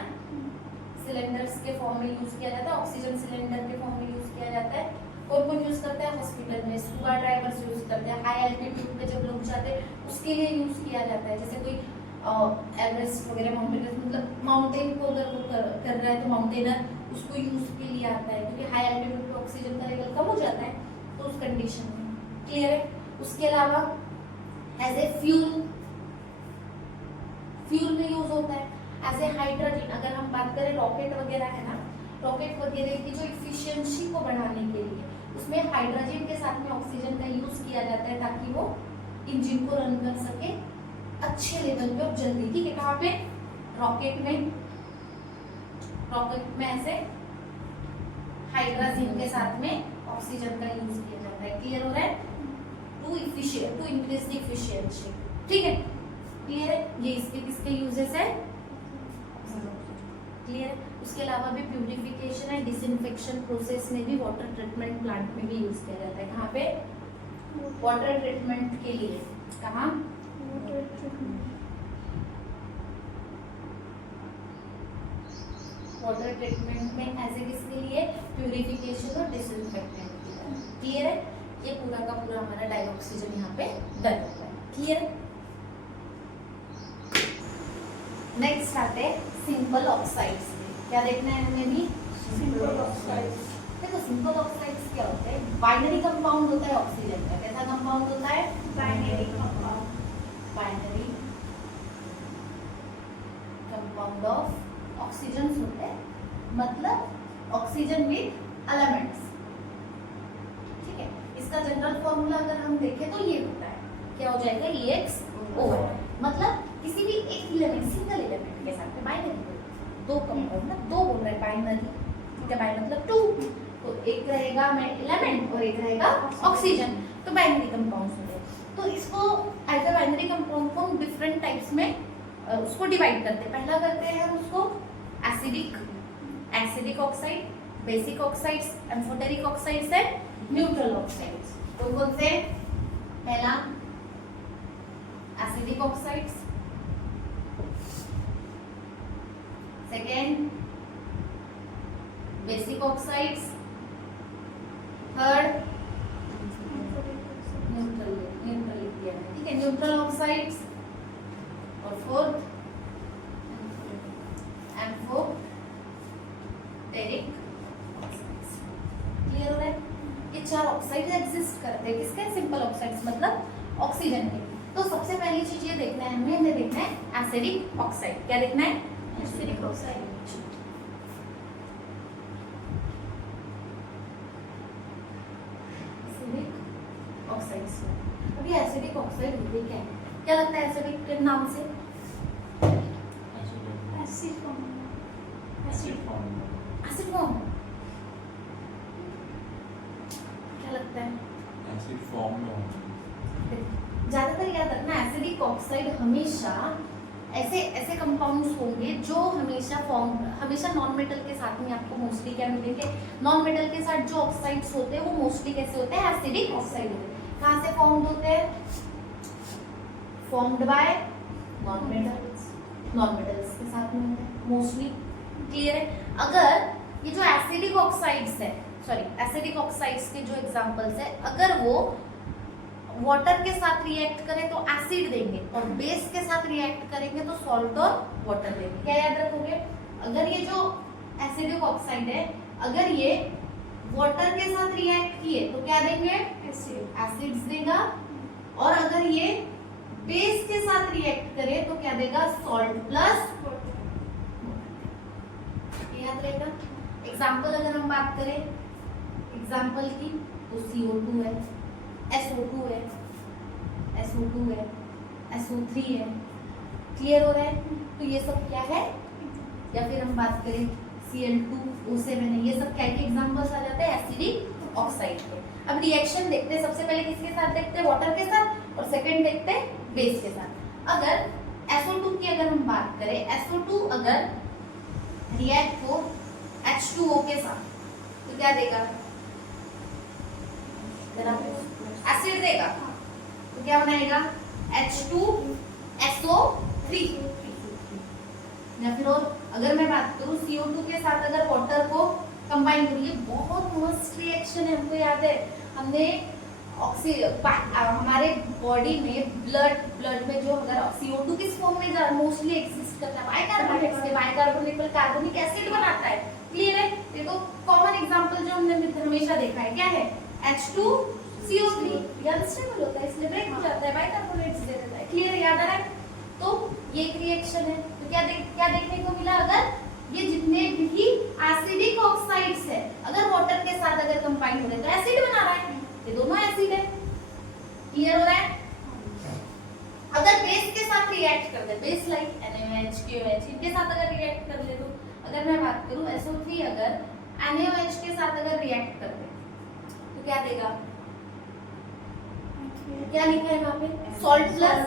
सिलेंडर्स के फॉर्म में यूज किया जाता है, ऑक्सीजन सिलेंडर के फॉर्म में यूज किया जाता है। कौन कौन यूज करता है, हॉस्पिटल में। स्कूबा डाइवर्स यूज करते हैं, हाई एल्टीट्यूड पे जब लोग जाते हैं उसके लिए यूज किया जाता है। जैसे कोई एवरेस्ट वगैरह माउंटेनर्स, मतलब माउंटेन को अगर वो कर रहा है तो माउंटेनर उसको यूज के लिए आता है, क्योंकि हाई एल्टीट्यूड पे ऑक्सीजन का लेवल कम हो जाता है तो उस कंडीशन में। क्लियर है? उसके अलावा एज ए फ्यूल में यूज होता है। एज ए हाइड्रोजन, अगर हम बात करें रॉकेट वगैरह है ना, रॉकेट वगैरह की जो इफिशियंसी को बढ़ाने के लिए उसमें हाइड्रोजन के साथ में ऑक्सीजन का यूज किया जाता है ताकि वो इंजन को रन कर सके अच्छे लेवल पे और जल्दी। ठीक है? कहाँ पे? रॉकेट में ऐसे हाइड्रोजन के साथ में ऑक्सीजन का यूज किया जाता है। क्लियर हो रहा है? To increase the efficiency. ठीक है? क्लियर है? ये इसके किसके यूजेस है? क्लियर है? उसके अलावा भी प्यूरिफिकेशन एंड डिसइंफेक्शन प्रोसेस में भी, वाटर ट्रीटमेंट प्लांट में भी यूज किया जाता है। कहाँ पे? वाटर ट्रीटमेंट के लिए। कहाँ? वाटर ट्रीटमेंट में ऐसे किसके लिए? प्यूरिफिकेशन और डिसइंफेक्टेंट के लिए। क्लियर है? ये पूरा का पूरा हमारा डाइऑक्सीजन यहाँ पे डन हुआ है। क्लियर? नेक्स्ट आते हैं सिंपल ऑक्साइड्स में। क्या देखना है हमें भी? Simple oxides. देखो सिंपल ऑक्साइड्स क्या होते हैं? बाइनरी कंपाउंड होता है ऑक्सीजन का। कैसा कंपाउंड होता है? Binary compound. Binary compound of oxygen होते हैं, मतलब ऑक्सीजन विद एलिमेंट्स। ठीक है? इसका जनरल फॉर्मूला अगर हम देखें तो ये होता है, क्या हो जाएगा? EXO, मतलब किसी भी एक एलिमेंट, सिंगल एलिमेंट के साथ में बाइनरी दो कंपाउंड ना, दो बोल रहे हैं बाइनरी। ठीक है? बाइ मतलब टू, तो एक रहेगा में एलिमेंट और एक रहेगा ऑक्सीजन, तो बाइनरी कंपाउंड्स होते हैं। तो इसको एज अ बाइनरी कंपाउंड को हम डिफरेंट टाइप्स में उसको डिवाइड करते हैं। पहला करते हैं हम उसको acidic oxide, basic oxides, amphoteric oxides and neutral oxides. तो कौन से? पहला acidic oxides, second basic oxides, third neutral लिख दिया है। ठीक है? न्यूट्रल ऑक्साइड्स, और फोर्थ एम्फोटेरिक ऑक्साइड्स। क्लियर हो रहा है? ये चार ऑक्साइड्स एग्जिस्ट करते हैं। किसके? सिंपल ऑक्साइड्स, मतलब ऑक्सीजन के। तो सबसे पहली चीज ये देखना है हमें देखना है एसिडिक ऑक्साइड। क्या देखना है? Acidic oxide. Acidic oxides. अभी एसिडिक ऑक्साइड होती क्या है? क्या लगता है एसिडिक के नाम से? Acid form. Acid form. Acid form. क्या लगता है? एसिड फॉर्म में होता ज्यादातर याद रखना, एसिडिक ऑक्साइड हमेशा ऐसे कंपाउंड्स होंगे जो हमेशा नॉन मेटल के साथ में आपको मोस्टली क्या मिलेंगे? नॉन मेटल के साथ जो ऑक्साइड्स होते हैं वो मोस्टली कैसे होते हैं? एसिडिक ऑक्साइड होते हैं। कहाँ से फॉर्म्ड होते हैं? फॉर्म्ड बाय नॉन मेटल्स के साथ में होते हैं मोस्टली। क्लियर है? अगर ये जो एसिडिक ऑक्साइड्स है, एसिडिक ऑक्साइड्स के जो एग्जांपल्स है, अगर वो वाटर के साथ रिएक्ट करें तो एसिड देंगे, और बेस के साथ रिएक्ट करेंगे तो सॉल्ट और वाटर देंगे। क्या याद रखोगे? अगर ये जो एसिडिक ऑक्साइड है, अगर ये वाटर के साथ रिएक्ट किए तो क्या देंगे? एसिड्स देगा, और अगर ये बेस के साथ रिएक्ट करे तो क्या देगा? सॉल्ट प्लस याद रहेगा। एग्जाम्पल अगर हम बात करें एग्जाम्पल की, तो CO2 है, SO2 है, SO2 है, SO3 है। क्लियर हो रहा है? तो ये सब क्या है? या फिर हम बात करें Cl2O7 है, ये सब क्या के एग्जांपल्स आ जाते हैं? एसिडिक ऑक्साइड के। अब रिएक्शन देखते हैं, सबसे पहले किसके साथ देखते हैं? वाटर के साथ, और सेकंड देखते हैं बेस के साथ। अगर SO2 की अगर हम बात करें, SO2 अगर रिएक्ट हो H2O के साथ तो क्या देगा? एसिड देगा। तो क्या बनाएगा? H2SO3। या फिर और अगर मैं बात करूं CO2 के साथ अगर वाटर को कंबाइन करूं, ये बहुत मस्त रिएक्शन है, हमको याद है हमने हमारे बॉडी में ब्लड में जो अगर CO2 किस फॉर्म में मोस्टली एग्जिस्ट करता है, बाइकार्बोनेट्स के, बाइकार्बोनेट पर कार्बोनिक एसिड बनाता है। क्लियर है? देखो कॉमन एग्जांपल जो हमने हमेशा देखा है क्या है, H2CO3, या अनस्टेबल होता है इसलिए ब्रेक हो जाता है, बाइकार्बोनेट्स दे देता है। क्लियर है? याद आ रहा है? तो ये एक रिएक्शन है। तो क्या देखने को मिला, अगर ये जितने भी एसिडिक ऑक्साइड्स है अगर वाटर के साथ अगर कंबाइन हो रहे तो एसिड बना रहा है, ये दोनों एसिड है। क्लियर हो रहा है? अगर बेस के साथ रिएक्ट कर दे, बेस लाइक NaOH, KOH, इनके साथ अगर रिएक्ट कर ले, तो अगर मैं बात करूं SO3 अगर NaOH के साथ अगर रिएक्ट कर दे तो क्या देगा, क्या लिखा है वहां पे, सॉल्ट प्लस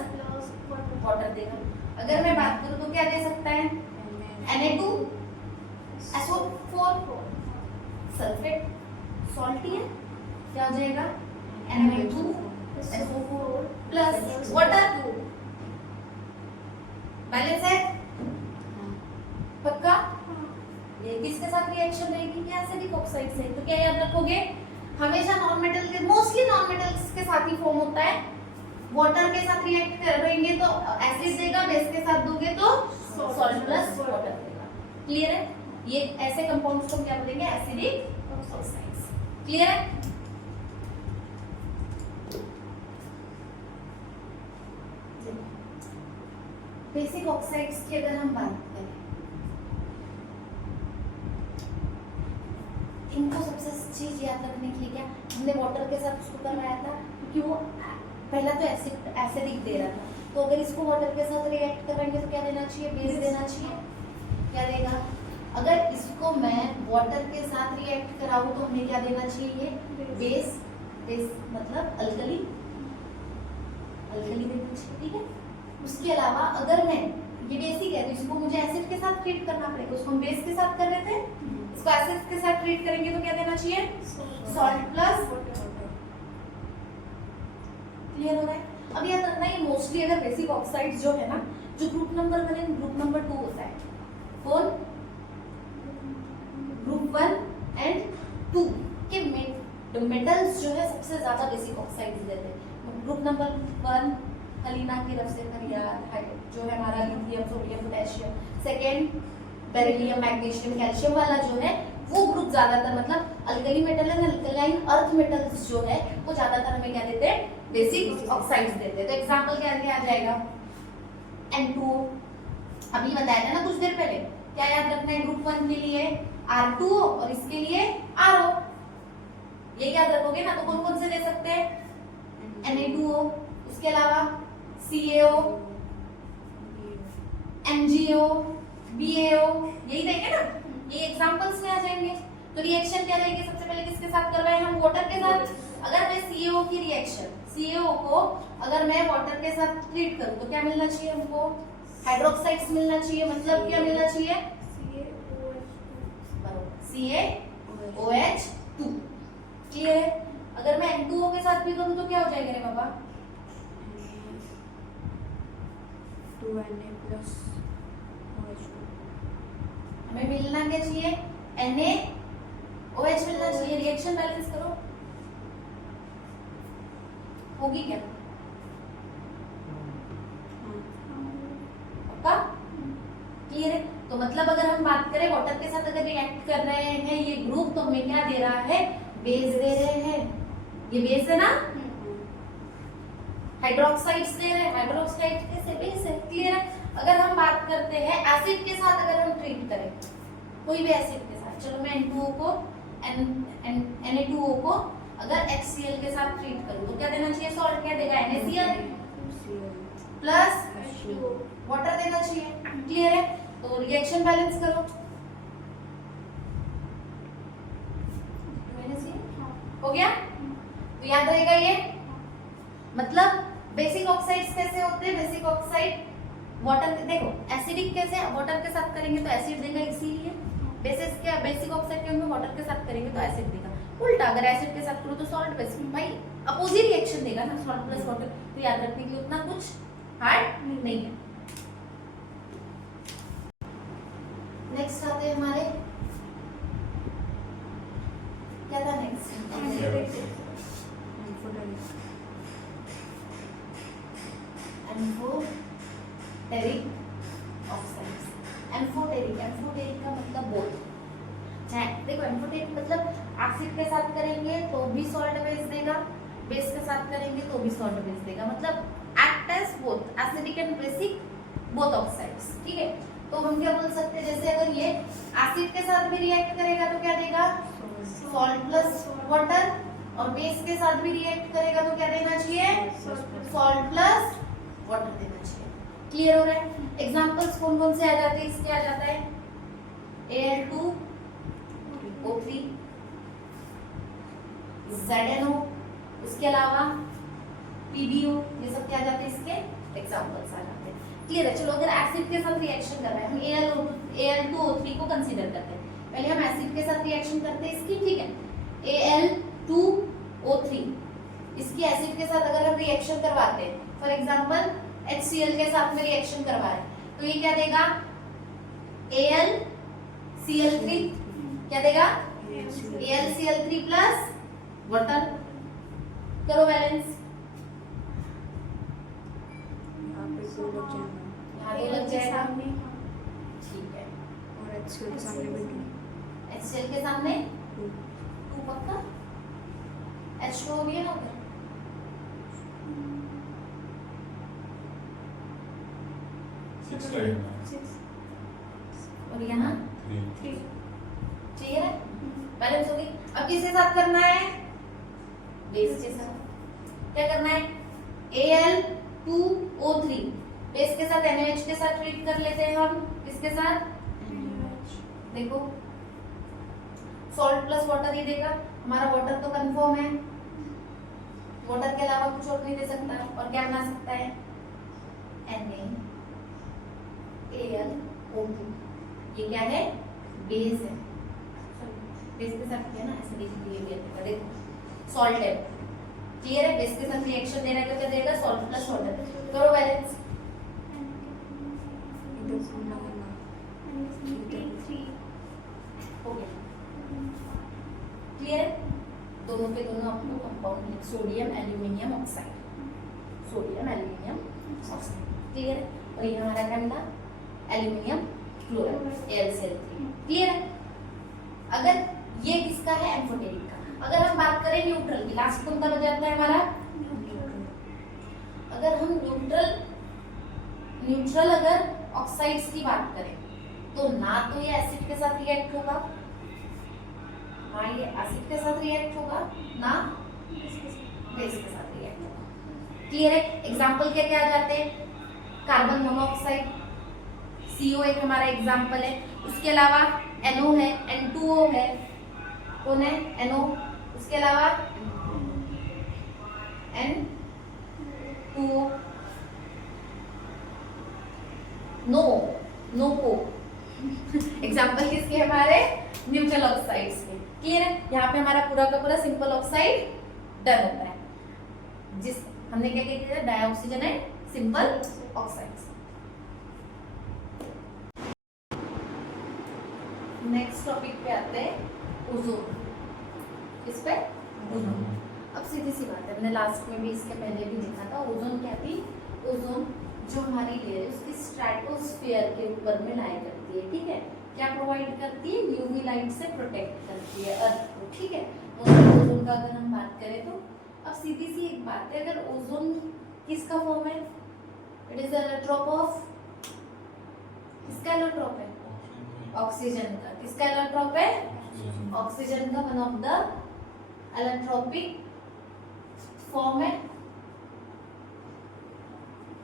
वाटर देगा। अगर मैं बात करूं तो क्या दे सकता है, Na2SO4 सल्फेट, सॉल्टी है, क्या हो जाएगा Na2SO4 प्लस वाटर। बैलेंस है? पक्का? ये किसके साथ रिएक्शन रहेगी, एसिडिक ऑक्साइड से। तो क्या याद रखोगे, हमेशा नॉन मेटल के, मोस्टली नॉन मेटल्स के साथ ही फॉर्म होता है। वाटर के साथ रिएक्ट करेंगे तो एसिड देगा, बेस के साथ दोगे तो सॉल्ट प्लस वाटर देगा। क्लियर है? ये ऐसे कंपाउंड्स को क्या बोलेंगे, एसिडिक ऑक्साइड्स। क्लियर है? बेसिक ऑक्साइड्स की अगर हम बात करें, इनको सबसे चीज याद रखने के लिए क्या, हमने वाटर के साथ उसको करवाया था क्योंकि वो पहला तो एसिडिक दे रहा था, तो अगर इसको वाटर के साथ रिएक्ट कराएंगे तो क्या देना चाहिए, बेस देना चाहिए। क्या देगा, अगर इसको मैं वाटर के साथ रिएक्ट कराऊं तो हमें क्या देना चाहिए, बेस। बेस मतलब अल्कली देना चाहिए। ठीक है? उसके अलावा अगर मैं ये बेसिक है तो इसको मुझे एसिड के साथ ट्रीट करना पड़ेगा, उसको हम बेस के साथ कर रहे थे, इसको एसिड के साथ ट्रीट करेंगे तो क्या देना चाहिए, सॉल्ट प्लस। क्लियर हो रहा है? अब याद रखना ये मोस्टली अगर बेसिक ऑक्साइड्स जो है ना, जो group number 1 and group number 2 होता है, कौन, ग्रुप 1 एंड 2 के मेटल्स जो है सबसे ज्यादा बेसिक ऑक्साइड्स देते हैं। ग्रुप नंबर 1 हलीना की रफ से जो है हमारा lithium, sodium, potassium. Second beryllium, magnesium, calcium वाला जो है वो ग्रुप ज्यादातर मतलब alkali metal and alkaline earth metals जो है वो ज्यादातर हमें क्या देते हैं, बेसिक ऑक्साइड्स देते हैं। तो एग्जांपल क्या आ जाएगा, N2O, अभी बताया था ना कुछ देर पहले। क्या याद रखना है, ग्रुप 1 के लिए R2O और इसके लिए RO, ये याद रखोगे ना। तो कौन कौन से दे सकते हैं, Na2O, उसके अलावा CaO, MgO, BaO, यही देंगे ना, ये एग्जांपल्स में आ जाएंगे। तो रिएक्शन क्या रहेगी, सबसे पहले किसके साथ करवाए हम, वाटर के साथ। अगर मैं CaO की रिएक्शन, CaO को अगर मैं वाटर के साथ ट्रीट करूं तो क्या मिलना चाहिए हमको, हाइड्रोक्साइड्स मिलना चाहिए। मतलब क्या मिलना चाहिए, CaOH2। क्लियर है? अगर मैं N2O के साथ भी करूं तो क्या हो जाएगा रे बाबा, 2Na plus हमें मिलना क्या चाहिए, NaOH मिलना चाहिए। रिएक्शन बैलेंस करो, होगी क्या, पक्का? क्लियर है? तो मतलब अगर हम बात करें वाटर के साथ अगर रिएक्ट कर रहे हैं ये ग्रुप, तो हमें क्या दे रहा है, बेस दे रहे हैं। ये बेस है ना, हाइड्रोक्साइड्स दे रहे हैं, हाइड्रोक्साइड कैसे बेस है। क्लियर है? अगर हम बात करते हैं एसिड के साथ अगर हम ट्रीट करें, कोई भी एसिड के साथ, चलो मैं N2O को Na2O को अगर HCl के साथ ट्रीट करूं तो क्या देना चाहिए, सॉल्ट। क्या देगा, NaCl प्लस वाटर देना चाहिए। क्लियर है? तो रिएक्शन बैलेंस करो, हो गया? तो याद रहेगा ये, मतलब बेसिक ऑक्साइड्स कैसे होते हैं, बेसिक ऑक्साइड वाटर, देखो एसिडिक कैसे, वाटर के साथ करेंगे तो एसिड देगा, इसीलिए बेसिस क्या, बेसिक ऑक्साइड के हम वाटर के साथ करेंगे तो एसिड देगा। उल्टा अगर एसिड के साथ करो तो सॉल्ट, बेसिक भाई अपोजिट रिएक्शन देगा ना, सॉल्ट प्लस वाटर। तो याद रखने के लिए उतना कुछ हार्ड नहीं है। नेक्स्ट आते हैं हमारे, क्या था नेक्स्ट, एम्फोटेरिक ऑक्साइड्स। एम्फोटेरिक का मतलब बोथ। देखो एम्फोटेरिक मतलब एसिड के साथ करेंगे तो भी सॉल्ट बेस देगा, बेस के साथ करेंगे तो भी सॉल्ट बेस देगा, मतलब act as both acidic and basic both oxides. ठीक है, तो हम क्या बोल सकते हैं, जैसे अगर ये एसिड के साथ भी रिएक्ट करेगा तो क्या देगा, सॉल्ट प्लस वाटर, और बेस के साथ भी रिएक्ट करेगा तो क्या देना चाहिए, सॉल्ट प्लस वाटर देना चाहिए। क्लियर हो रहा है? एग्जांपल्स कौन कौन से आ जाते हैं, इसके आ जाता है Al2O3, ZNO, उसके अलावा PbO, ये सब क्या आ जाते हैं, इसके एग्जांपल्स आ जाते हैं। क्लियर है? चलो अगर एसिड के साथ रिएक्शन कर रहे हैं, हम Al2O3 को कंसीडर करते हैं, पहले हम एसिड के साथ रिएक्शन करते हैं इसकी। ठीक है, Al2O3 इसकी एसिड के साथ अगर हम रिएक्शन करवाते हैं, फॉर एग्जांपल HCl के साथ में रिएक्शन करवा रहे हैं, तो ये क्या देगा, AlCl3, क्या देगा, AlCl3 प्लस वाटर। करो बैलेंस, यहाँ पे 2 लग जाएगा यहाँ 2 लग जाएगा। सामने ठीक है, और HCl के सामने भी 2। HCl के सामने 2 पक्का, H2 हो गया ना उधर। सिक्स रहेगा, और यहाँ 3 ठीक है, बैलेंस हो गई। अब किसके साथ करना है, बेस के साथ। क्या करना है, Al2O3 बेस के साथ NaOH के साथ ट्रीट कर लेते हैं हम, किसके साथ, देखो सॉल्ट प्लस वाटर ही देगा, हमारा वाटर तो कंफर्म है, वाटर के अलावा कुछ और नहीं दे सकता, और क्या बना सकता है, NaAlO2, ये क्या है, बेस है, बेस के साथ किया ना एसिडिक बिहेवियर का, देखो सॉल्ट है। क्लियर है? बेस के साथ रिएक्शन दे रहा है तो क्या देगा, सॉल्ट प्लस वाटर। करो बैलेंस, इधर से लगाना हो गया। क्लियर है? दोनों के दोनों आपको कंपाउंड लिख, sodium aluminium oxide, sodium aluminium oxide. Clear है? और ये हमारा गंदा एल्यूमिनियम क्लोराइड AlCl3। क्लियर है? अगर ये किसका है, एम्फोटेरिक का। अगर हम बात करें न्यूट्रल की, लास्ट कौन सा हो जाता है हमारा, अगर हम न्यूट्रल अगर ऑक्साइड्स की बात करें तो ना तो ये एसिड के साथ रिएक्ट होगा, हाँ ये एसिड के साथ रिएक्ट होगा, ना बेस के साथ रिएक्ट होगा। क्लियर है? एग्जांपल क्या क्या आ जाते हैं, कार्बन मोनोऑक्साइड CO एक हमारा एग्जांपल है, उसके अलावा NO है, N2O है, कौन है, NO, उसके अलावा N2O, NO एग्जांपल किसके, हमारे न्यूट्रल ऑक्साइड्स के। क्लियर है? यहाँ पे हमारा पूरा का पूरा सिंपल ऑक्साइड डन होता है, जिस हमने क्या किया, dioxygen and simple oxides. Next topic पे आते हैं, ओजोन। किस पे, ओजोन। अब सीधी सी बात है, हमने लास्ट में भी इसके पहले भी लिखा था, ओजोन क्या थी, ओजोन जो हमारी लेयर है उसकी स्ट्रेटोस्फीयर के ऊपर में लाई करती है। ठीक है, क्या प्रोवाइड करती है, यूवी लाइट से प्रोटेक्ट करती है अर्थ को। ठीक है, ओजोन का अगर हम बात करें तो अब सीधी सी एक बात है, अगर ओजोन किसका फॉर्म है, इट इज एलोट्रोप ऑफ, किसका एलोट्रोप है, ऑक्सीजन का। किसका एलोट्रोप है, ऑक्सीजन का, one of the allotropic form है।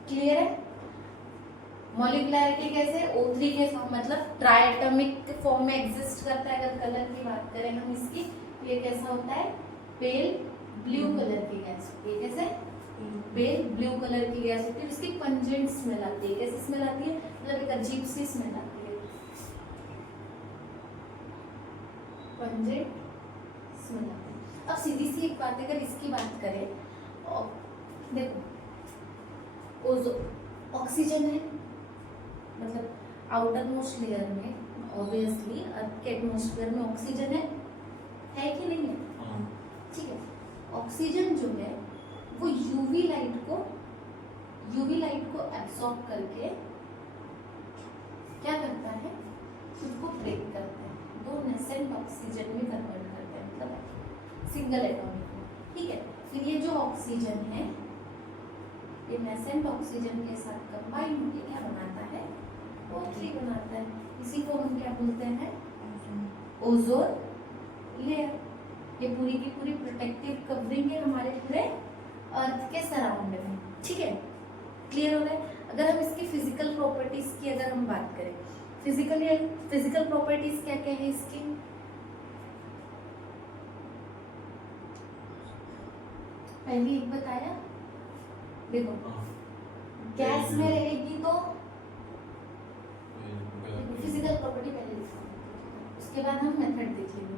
क्लियर है? मॉलिक्युलरिटी कैसे, O3 के मतलब ट्राइएटॉमिक फॉर्म में एग्जिस्ट करता है। अगर कलर की बात करें हम इसकी, तो ये कैसा होता है, पेल ब्लू कलर की गैस होती है। कैसे, पेल ब्लू कलर की गैस होती है, इसकी पंजेंट स्मेल आती है। कैसे स्मेल आती है, मतलब एक अजीब सी स्मेल आती है, पंजेंट स्मेल आती है। अब सीधी सी एक बात है, अगर इसकी बात करें, देखो ऑक्सीजन है, मतलब आउटर मोस्ट लेयर में ऑब्वियसली अर्थ के एटमॉस्फेयर में ऑक्सीजन है कि नहीं है, ठीक है। ऑक्सीजन जो है वो यूवी लाइट को एब्सॉर्ब करके क्या करता है, खुद को ब्रेक करता है, दो नेसेंट ऑक्सीजन में कन्वर्ट करता है, मतलब सिंगल एटॉमिक में। ठीक है, फिर ये जो ऑक्सीजन है ये नेसेंट ऑक्सीजन के साथ कंबाइन होकर क्या बनाता है, O3 बनाता है। इसी को हम क्या बोलते हैं, ओजोन लेयर। ये पूरी की पूरी प्रोटेक्टिव कवरिंग है हमारे पूरे अर्थ के सराउंड में। ठीक है, क्लियर हो रहा है। अगर हम इसकी फिजिकल प्रॉपर्टीज की अगर हम बात करें, फिजिकल प्रॉपर्टीज क्या क्या है इसकी, पहली एक बताया, देखो गैस में रहेगी तो फिजिकल प्रॉपर्टी पहले लिखा, उसके बाद हम मेथड देखेंगे।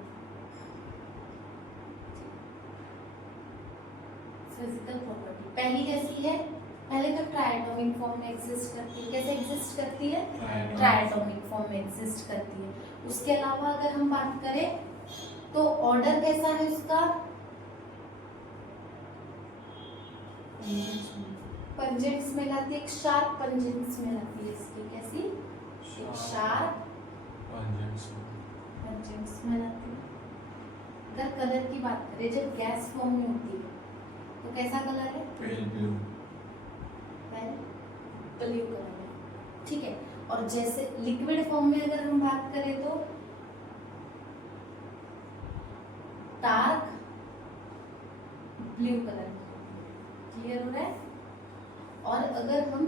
फिजिकल प्रॉपर्टी पहली कैसी है, पहले तो ट्राइएटॉमिक फॉर्म में एग्जिस्ट करती है। कैसे एग्जिस्ट करती है, ट्राइएटॉमिक फॉर्म में एग्जिस्ट करती है। उसके अलावा अगर हम बात करें तो ऑर्डर कैसा है उसका, पंजेंट्स में लाती है, एक शार्प पंजेंट्स में लाती है इसकी, कैसी, एक शार्प पंजेंट्स में लाती है। अगर कलर की बात करें, जब गैस फॉर्म में होती है तो कैसा कलर है, पेल ब्लू कलर है। ठीक है, और जैसे लिक्विड फॉर्म में अगर हम बात करें तो डार्क ब्लू कलर, क्लियर हो रहा है। और अगर हम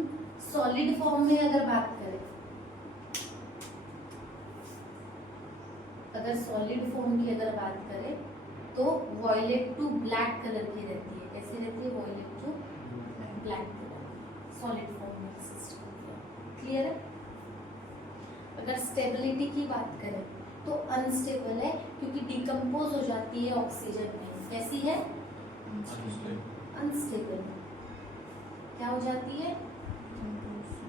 सॉलिड फॉर्म में अगर बात करें, अगर सॉलिड फॉर्म की अगर बात करें तो वॉयलेट टू ब्लैक कलर की रहती है। कैसी रहती है, violet to black colour, solid form में एग्जिस्ट करती है। क्लियर है। अगर स्टेबिलिटी की बात करें तो अनस्टेबल है, क्योंकि डिकम्पोज हो जाती है ऑक्सीजन में। कैसी है, अनस्टेबल। क्या हो जाती है,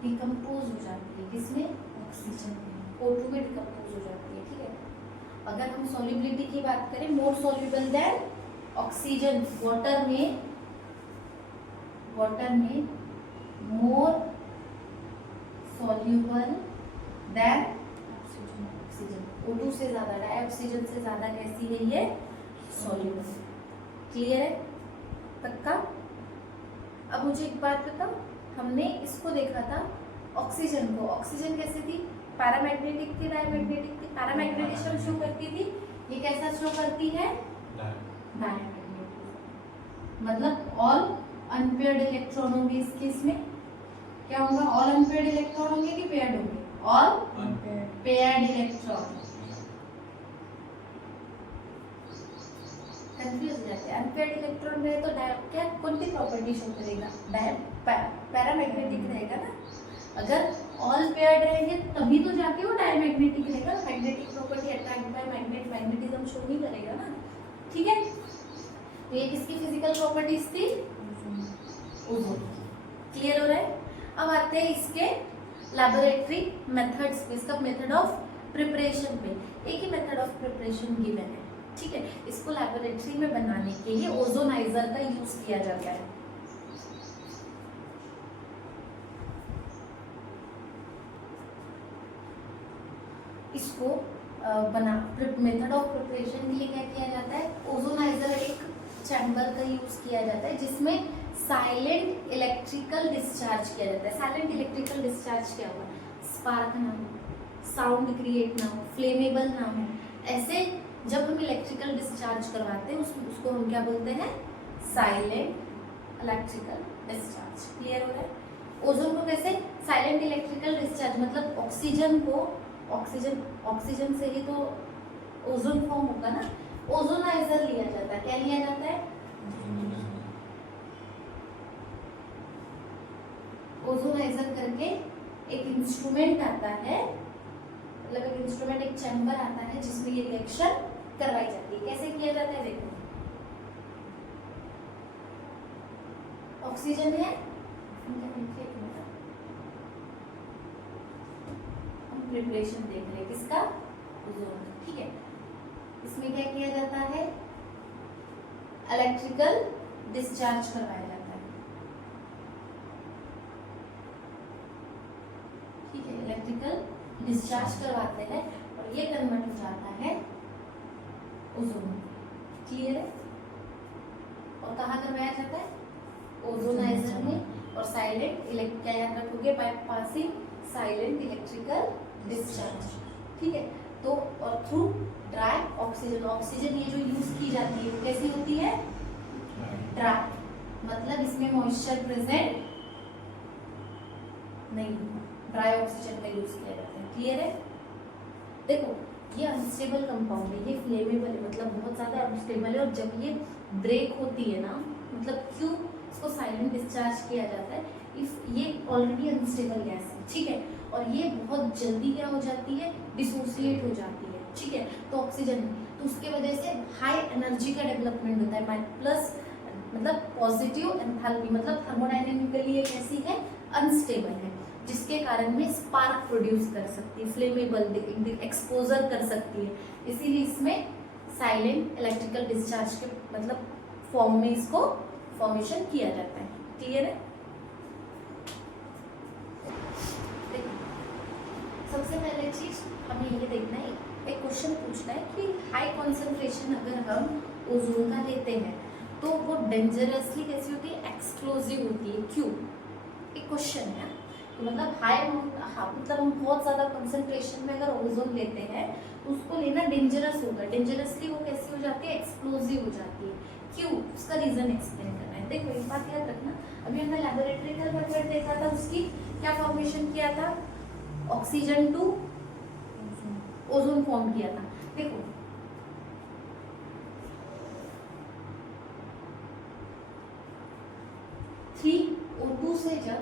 डिकम्पोज हो जाती है। किसमें, ऑक्सीजन में, O2 में डिकम्पोज हो जाती है। ठीक है, अगर हम सॉल्युबिलिटी की बात करें, मोर सॉल्युबल देन ऑक्सीजन, वाटर में मोर सॉल्युबल देन ऑक्सीजन, O2 से ज्यादा, डाइऑक्सीजन से ज्यादा कैसी है ये, सॉल्युबल। क्लियर है तक का। अब मुझे एक बात बताओ, हमने इसको देखा था ऑक्सीजन को, ऑक्सीजन कैसी थी, पैरामैग्नेटिक थी, डायमैग्नेटिक थी। पैरामैग्नेटिज्म शो करती थी, ये कैसा शो करती है, डायमैग्नेटिक, मतलब ऑल अनपेयर्ड इलेक्ट्रॉन होंगे इसके। इसमें क्या होगा, ऑल अनपेयर्ड इलेक्ट्रॉन होंगे कि पेयर्ड होंगे, ऑल पेयर्ड इलेक्ट्रॉन। कंफ्यूज हो जाते हैं, अनपेयर्ड इलेक्ट्रॉन रहे तो क्या कौन-सी प्रॉपर्टी शो करेगा, पैरामैग्नेटिक रहेगा ना। अगर ऑल पेयर्ड रहेंगे तभी तो जाके वो डायमैग्नेटिक रहेगा। Magnetic property attract bye magnet, magnetism show नहीं करेगा ना। ठीक है, तो ये किसकी फिजिकल प्रॉपर्टीज थी, ओजोन। क्लियर हो रहा है। अब आते हैं इसके लैबोरेटरी मेथड्स पे, इसका मेथड ऑफ प्रिपरेशन पे। एक ही मेथड ऑफ प्रिपरेशन गिवन है। ठीक है, इसको लैबोरेटरी में बनाने के लिए ओजोनाइजर का यूज किया जाता है। इसको मेथड ऑफ प्रिपरेशन के लिए क्या किया जाता है, ओजोनाइजर एक चैम्बर का यूज किया जाता है जिसमें साइलेंट इलेक्ट्रिकल डिस्चार्ज किया जाता है। साइलेंट इलेक्ट्रिकल डिस्चार्ज क्या होगा, स्पार्क ना हो, साउंड क्रिएट ना हो, फ्लेमेबल ना हो। ऐसे जब हम इलेक्ट्रिकल डिस्चार्ज करवाते हैं उसको हम क्या बोलते हैं, साइलेंट इलेक्ट्रिकल डिस्चार्ज। क्लियर हो रहा है। ओजोन को कैसे, साइलेंट इलेक्ट्रिकल डिस्चार्ज मतलब ऑक्सीजन से ही तो ओजोन फॉर्म होगा ना। ओजोनाइजर लिया जाता है, क्या लिया जाता है, ओजोनाइजर करके एक इंस्ट्रूमेंट आता है, मतलब एक इंस्ट्रूमेंट, एक चैम्बर आता है जिसमें ये रिएक्शन करवाई जाती है। कैसे किया जाता है, देखो ऑक्सीजन है, हम प्रिपरेशन देख रहे हैं किसका, ओजोन। ठीक है, इसमें क्या किया जाता है, इलेक्ट्रिकल डिस्चार्ज करवाया जाता है। इलेक्ट्रिकल डिस्चार्ज करवाते हैं और ये कन्वर्ट हो जाता है ओजोन। क्लियर है? और कहाँ करवाया जाता है? ओजोनाइजर में। और साइलेंट क्या याद रखोगे? By passing silent electrical discharge. ठीक है, तो और थ्रू ड्राई ऑक्सीजन। ऑक्सीजन ये जो यूज की जाती है वो कैसी होती है? ड्राई, मतलब इसमें मॉइस्चर प्रेजेंट नहीं, ड्राई ऑक्सीजन का यूज किया जाता है। क्लियर है? देखो ये अनस्टेबल कंपाउंड है, ये फ्लेमेबल है, मतलब बहुत ज्यादा अनस्टेबल है। और जब ये ब्रेक होती है ना, मतलब क्यों इसको साइलेंट डिस्चार्ज किया जाता है? इफ ये ऑलरेडी अनस्टेबल गैस है, ठीक है, और ये बहुत जल्दी क्या हो जाती है? डिसोसिएट हो जाती है, ठीक है, तो ऑक्सीजन, तो उसके वजह से हाई एनर्जी का डेवलपमेंट होता है। प्लस मतलब पॉजिटिव एंथैल्पी, मतलब थर्मोडायनेमिकली ये कैसी है? अनस्टेबल है, जिसके कारण में स्पार्क प्रोड्यूस कर सकती है, फ्लेमेबल एक्सपोजर कर सकती है। इसीलिए इसमें साइलेंट इलेक्ट्रिकल डिस्चार्ज के मतलब फॉर्म में इसको फॉर्मेशन किया जाता है। क्लियर है? सबसे पहले चीज हमें ये देखना है, एक क्वेश्चन पूछना है कि हाई कॉन्सेंट्रेशन अगर हम ओजोन का लेते हैं तो वो डेंजरसली कैसी होती है? एक्सप्लोजिव होती है। क्यों? एक क्वेश्चन है, तो मतलब मतलब हम बहुत ज्यादा कंसंट्रेशन में अगर ओजोन लेते हैं तो उसको लेना डेंजरस होगा। डेंजरसली वो कैसी हो जाती है? एक्सप्लोजिव हो जाती है। क्यों? उसका रीजन एक्सप्लेन करना है। देखो एक बात याद रखना, अभी हमने लैबोरेटरी मेथड देखा था, उसकी क्या फॉर्मेशन किया था? ऑक्सीजन टू ओजोन फॉर्म किया था। देखो O2 से जब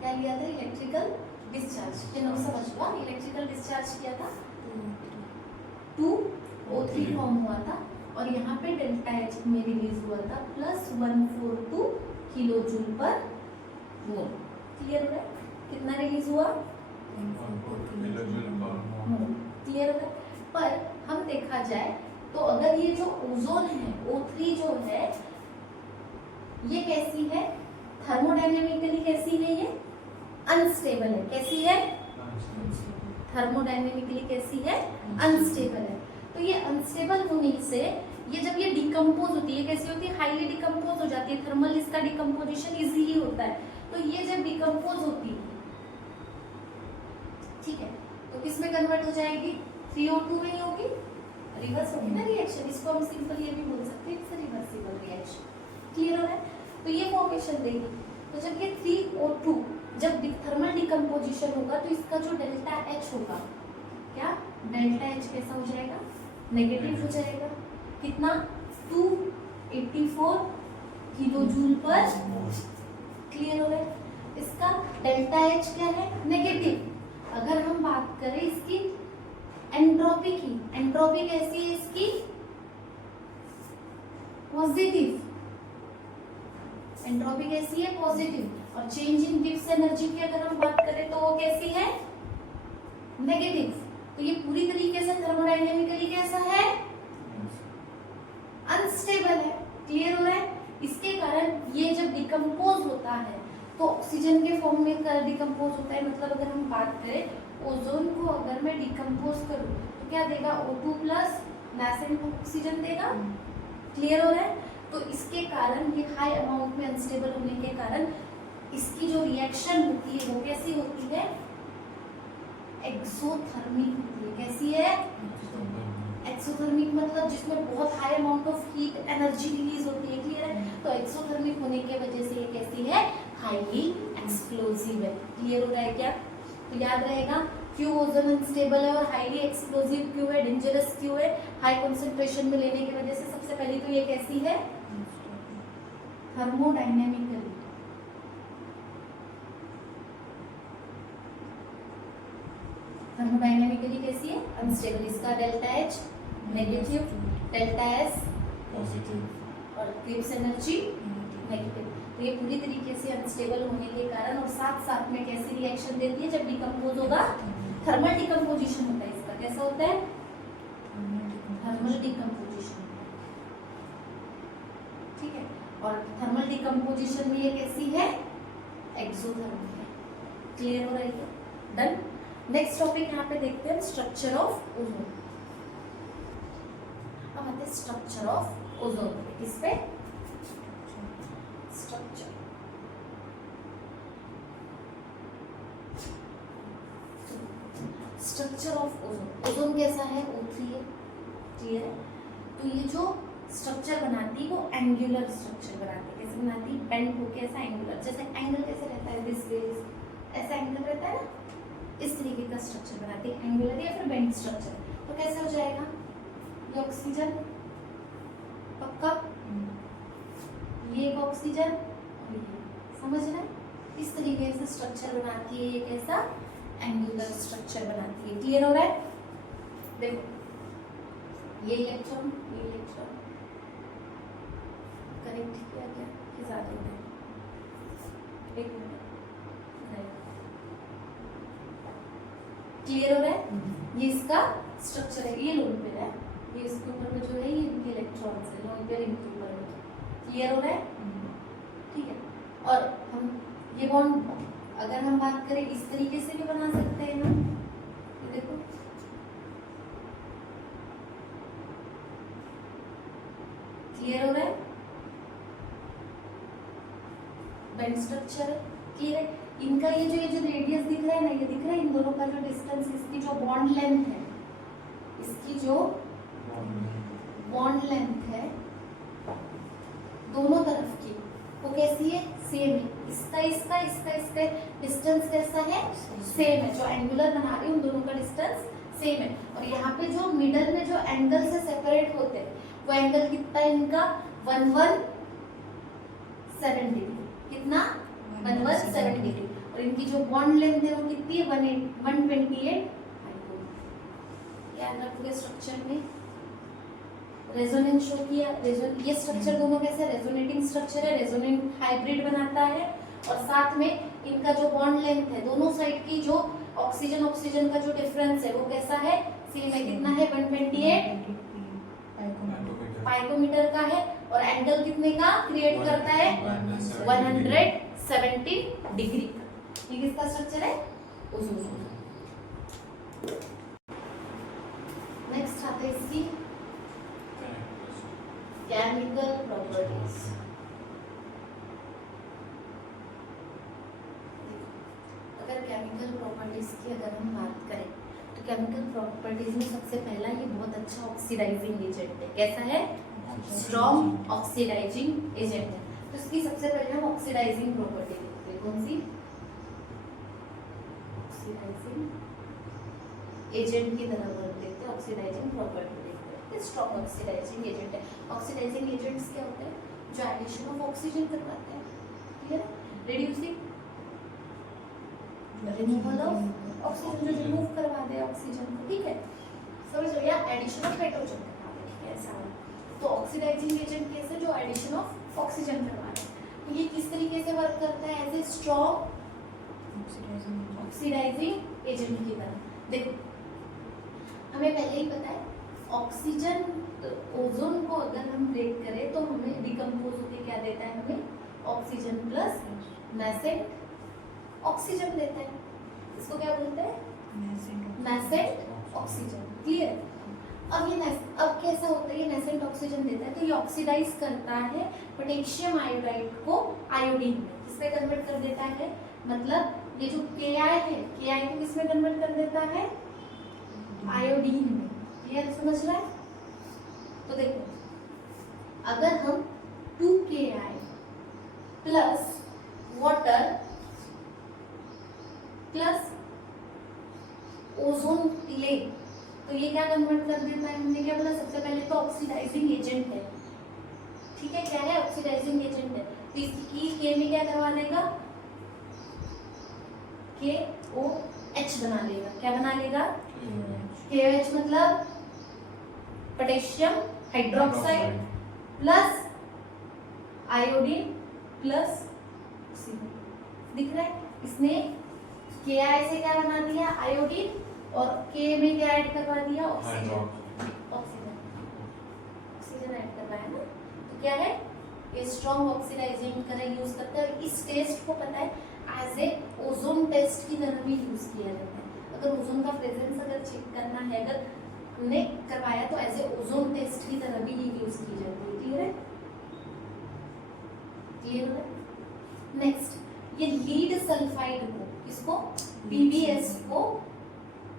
क्या लिया था? Electrical discharge. क्या नाम समझ हुआ? इलेक्ट्रिकल डिस्चार्ज किया था, 2O3 फॉर्म हुआ था और यहाँ पे डेल्टा एच में रिलीज हुआ था +142 किलो जूल पर मोल। क्लियर हो रहा है? कितना रिलीज हुआ? क्लियर हो रहा है? पर हम देखा जाए तो अगर ये जो ओजोन है O3 जो है ये कैसी है? थर्मोडायनेमिकली कैसी है? ये अनस्टेबल है। कैसी है? थर्मोडायनेमिकली कैसी है? अनस्टेबल है। तो ये अनस्टेबल होने से ये जब ये डिकम्पोज होती है, कैसी होती है? हाईली डिकम्पोज हो जाती है। थर्मल इसका डिकम्पोजिशन इजीली होता है। तो ये जब डिकम्पोज होती है, ठीक है, तो किसमें कन्वर्ट हो जाएगी? 3O2 में ही होगी, रिवर्स होगी ना रिएक्शन। इसको हम सिंपल ये भी बोल सकते हैं, इट्स रिवर्सिबल रिएक्शन। क्लियर हो रहा है? तो ये फॉर्मेशन देगी। तो जब ये 3O2 जब थर्मल डिकम्पोजिशन होगा तो इसका जो डेल्टा H होगा, क्या डेल्टा H कैसा हो जाएगा? नेगेटिव हो जाएगा। कितना? 284 किलो जूल पर। क्लियर हो रहा है? इसका डेल्टा H क्या है? नेगेटिव। अगर हम बात करें इसकी एंट्रोपी की, एंट्रोपी कैसी है इसकी? पॉजिटिव। एंट्रोपी कैसी है? पॉजिटिव। और चेंज इन गिब्स एनर्जी की अगर हम बात करें तो वो कैसी है? नेगेटिव। तो ये पूरी तरीके से थर्मोडायनेमिकली कैसा है? अनस्टेबल है। क्लियर हो रहा है? इसके कारण ये जब डिकम्पोज होता है तो ऑक्सीजन के फॉर्म में डिकम्पोज होता है। मतलब अगर हम बात करें ओजोन को अगर मैं डिकम्पोज करूं तो क्या देगा? O2+ नेसेंट ऑक्सीजन देगा। क्लियर हो रहा है? तो इसके कारण ये हाई अमाउंट में अनस्टेबल होने के कारण इसकी जो रिएक्शन होती है वो कैसी होती है? एक्सोथर्मिक होती है। कैसी है? एक्सोथर्मिक मतलब जिसमें बहुत high amount of heat energy release होती है। क्लियर है? तो एक्सोथर्मिक होने की वजह से ये कैसी है? हाईली एक्सप्लोसिव है। क्लियर हो रहा है क्या? तो याद रहेगा क्यों ओजोन अनस्टेबल है और हाईली एक्सप्लोसिव क्यों है, डेंजरस क्यों है? हाई कॉन्सेंट्रेशन में लेने की वजह से। सबसे पहले तो ये कैसी है? थर्मोडायनेमिकली। थर्मोडायनेमिकली कैसी है? अनस्टेबल। इसका delta H negative, delta S positive और गिब्स एनर्जी नेगेटिव। तो ये पूरी तरीके से अनस्टेबल होने के कारण और साथ साथ में कैसी रिएक्शन देती है? जब डिकम्पोज होगा, थर्मल डिकम्पोजिशन होता है इसका। कैसा होता है? Thermal decomposition. ठीक है, और थर्मल डिकम्पोजिशन में ये कैसी है? एक्सोथर्मिक है। क्लियर हो रहा है? डन। नेक्स्ट टॉपिक यहाँ पे देखते हैं स्ट्रक्चर ऑफ ओजोन। अब आते हैं स्ट्रक्चर ऑफ ओजोन। इस पे structure, structure of ozone. Ozone कैसा है? O3 है, क्लियर है। तो ये जो स्ट्रक्चर बनाती है वो एंगुलर स्ट्रक्चर बनाती है। कैसे बनाती है? बेंड होके ऐसा एंगुलर, जैसे एंगल कैसे रहता है दिस वे, ऐसा एंगल रहता है ना, इस तरीके का स्ट्रक्चर बनाती है, एंगुलर या फिर बेंड स्ट्रक्चर। तो कैसे हो जाएगा? ये ऑक्सीजन, पक्का, ये एक ऑक्सीजन और ये, समझ रहे हैं? इस तरीके से स्ट्रक्चर बनाती है, ये कैसा? एंगुलर स्ट्रक्चर बनाती है। क्लियर हो रहा है? देखो ये इलेक्ट्रॉन, ये इलेक्ट्रॉन कनेक्ट किया गया, ये ज्यादा है, एक मिनट, क्लियर हो रहा है? ये इसका स्ट्रक्चर है, ये लोन पेयर है, ये इसके ऊपर में जो है ये इनके इलेक्ट्रॉन्स है, लोन पेयर इनके ऊपर में। क्लियर हो रहा है? ठीक है। और हम ये बॉन्ड अगर हम बात करें इस तरीके से भी बना सकते हैं हम, ये देखो क्लियर हो रहा है? बेंड स्ट्रक्चर है, क्लियर है। इनका ये जो रेडियस दिख रहा है ना, ये दिख रहा है इन दोनों का जो डिस्टेंस, इसकी जो बॉन्ड लेंथ है, इसकी जो बॉन्ड लेंथ है दोनों तरफ की, वो कैसी है? सेम है। इसका इसका इसका इसका डिस्टेंस कैसा है? सेम है। जो एंगुलर बना रही हूँ उन दोनों का डिस्टेंस सेम है। और यहाँ पे जो मिडल में जो एंगल से सेपरेट होते हैं वो एंगल कितना है इनका? 117 डिग्री। कितना? 117 डिग्री। और इनकी जो बॉन्ड लेंथ है वो कितनी है? 128। याद रखोगे स्ट्रक्चर में रेजोनेंस शो किया। ये स्ट्रक्चर दोनों कैसे? रेजोनेटिंग स्ट्रक्चर है, रेजोनेंट हाइब्रिड बनाता है। और साथ में इनका जो बॉन्ड लेंथ है दोनों साइड की, जो ऑक्सीजन ऑक्सीजन का जो डिफरेंस है वो कैसा है? सेम है। कितना है? 128 पाइकोमीटर का है। और एंगल कितने का क्रिएट करता है? 170 डिग्री का। ये किसका स्ट्रक्चर है? ओजोन। नेक्स्ट आता है इसकी केमिकल प्रॉपर्टीज। अगर केमिकल प्रॉपर्टीज की अगर हम बात करें तो केमिकल प्रॉपर्टीज में सबसे पहला ये बहुत अच्छा ऑक्सीडाइजिंग एजेंट है। कैसा है? स्ट्रॉन्ग ऑक्सीडाइजिंग एजेंट है। तो इसकी सबसे पहले हम ऑक्सीडाइजिंग प्रॉपर्टी देखते हैं। कौन सी? ऑक्सीडाइजिंग एजेंट की तरह वर्क देखते हैं, ऑक्सीडाइजिंग प्रॉपर्टी देखते हैं। स्ट्रॉन्ग ऑक्सीडाइजिंग एजेंट है। ऑक्सीडाइजिंग एजेंट्स क्या होते हैं? जो एडिशन ऑफ ऑक्सीजन करवाते हैं, क्लियर है? रिड्यूसिंग, रिमूवल ऑफ ऑक्सीजन, जो रिमूव करवा दे ऑक्सीजन को, ठीक है, समझ लो, या एडिशन ऑफ हाइड्रोजन करवा दे, ठीक है, ऐसा है। तो ऑक्सीडाइजिंग एजेंट कैसे? जो एडिशन ऑफ ऑक्सीजन करवा दे। तो ये किस तरीके से वर्क करता है? As a strong oxidising agent की तरह। देखो हमें पहले ही पता है ऑक्सीजन, ओजोन को अगर हम ब्रेक करें तो हमें डिकम्पोज होकर क्या देता है? हमें ऑक्सीजन प्लस नेसेंट ऑक्सीजन देता है। इसको क्या बोलते हैं? Nascent oxygen, clear? अब कैसा होता है? ये नेसेंट ऑक्सीजन देता है तो ये ऑक्सीडाइज करता है पोटेशियम आयोडाइड को आयोडीन में, किसमें कन्वर्ट कर देता है? मतलब ये जो Ki है, Ki को किसमें कन्वर्ट कर देता है? आयोडीन में। क्लियर, समझ रहा है? तो देखो अगर हम 2Ki plus water plus ozone ले तो ये क्या कन्वर्ट कर देता है? हमने क्या बोला? सबसे पहले तो ऑक्सीडाइजिंग एजेंट है, ठीक है, क्या है? ऑक्सीडाइजिंग एजेंट है। तो इसकी के में क्या करवा देगा? KOH बना लेगा। क्या बना लेगा? KOH मतलब potassium hydroxide plus iodine plus oxygen. दिख रहा है? इसने Ki से क्या बना दिया? आयोडीन, और K में क्या ऐड करवा दिया? ऑक्सीजन। ऑक्सीजन ऐड करवाया ना, तो क्या है? ये स्ट्रॉन्ग ऑक्सीडाइजिंग का यूज करता है। इस टेस्ट को पता है as a ozone ozone test की तरह भी यूज किया जाता है। अगर ओजोन का प्रेजेंस अगर चेक करना है, अगर हमने करवाया तो एज ए ओजोन टेस्ट की तरह भी ये यूज की जाती है। क्लियर है? क्लियर है? नेक्स्ट, ये लीड सल्फाइड को, इसको पीबीएस को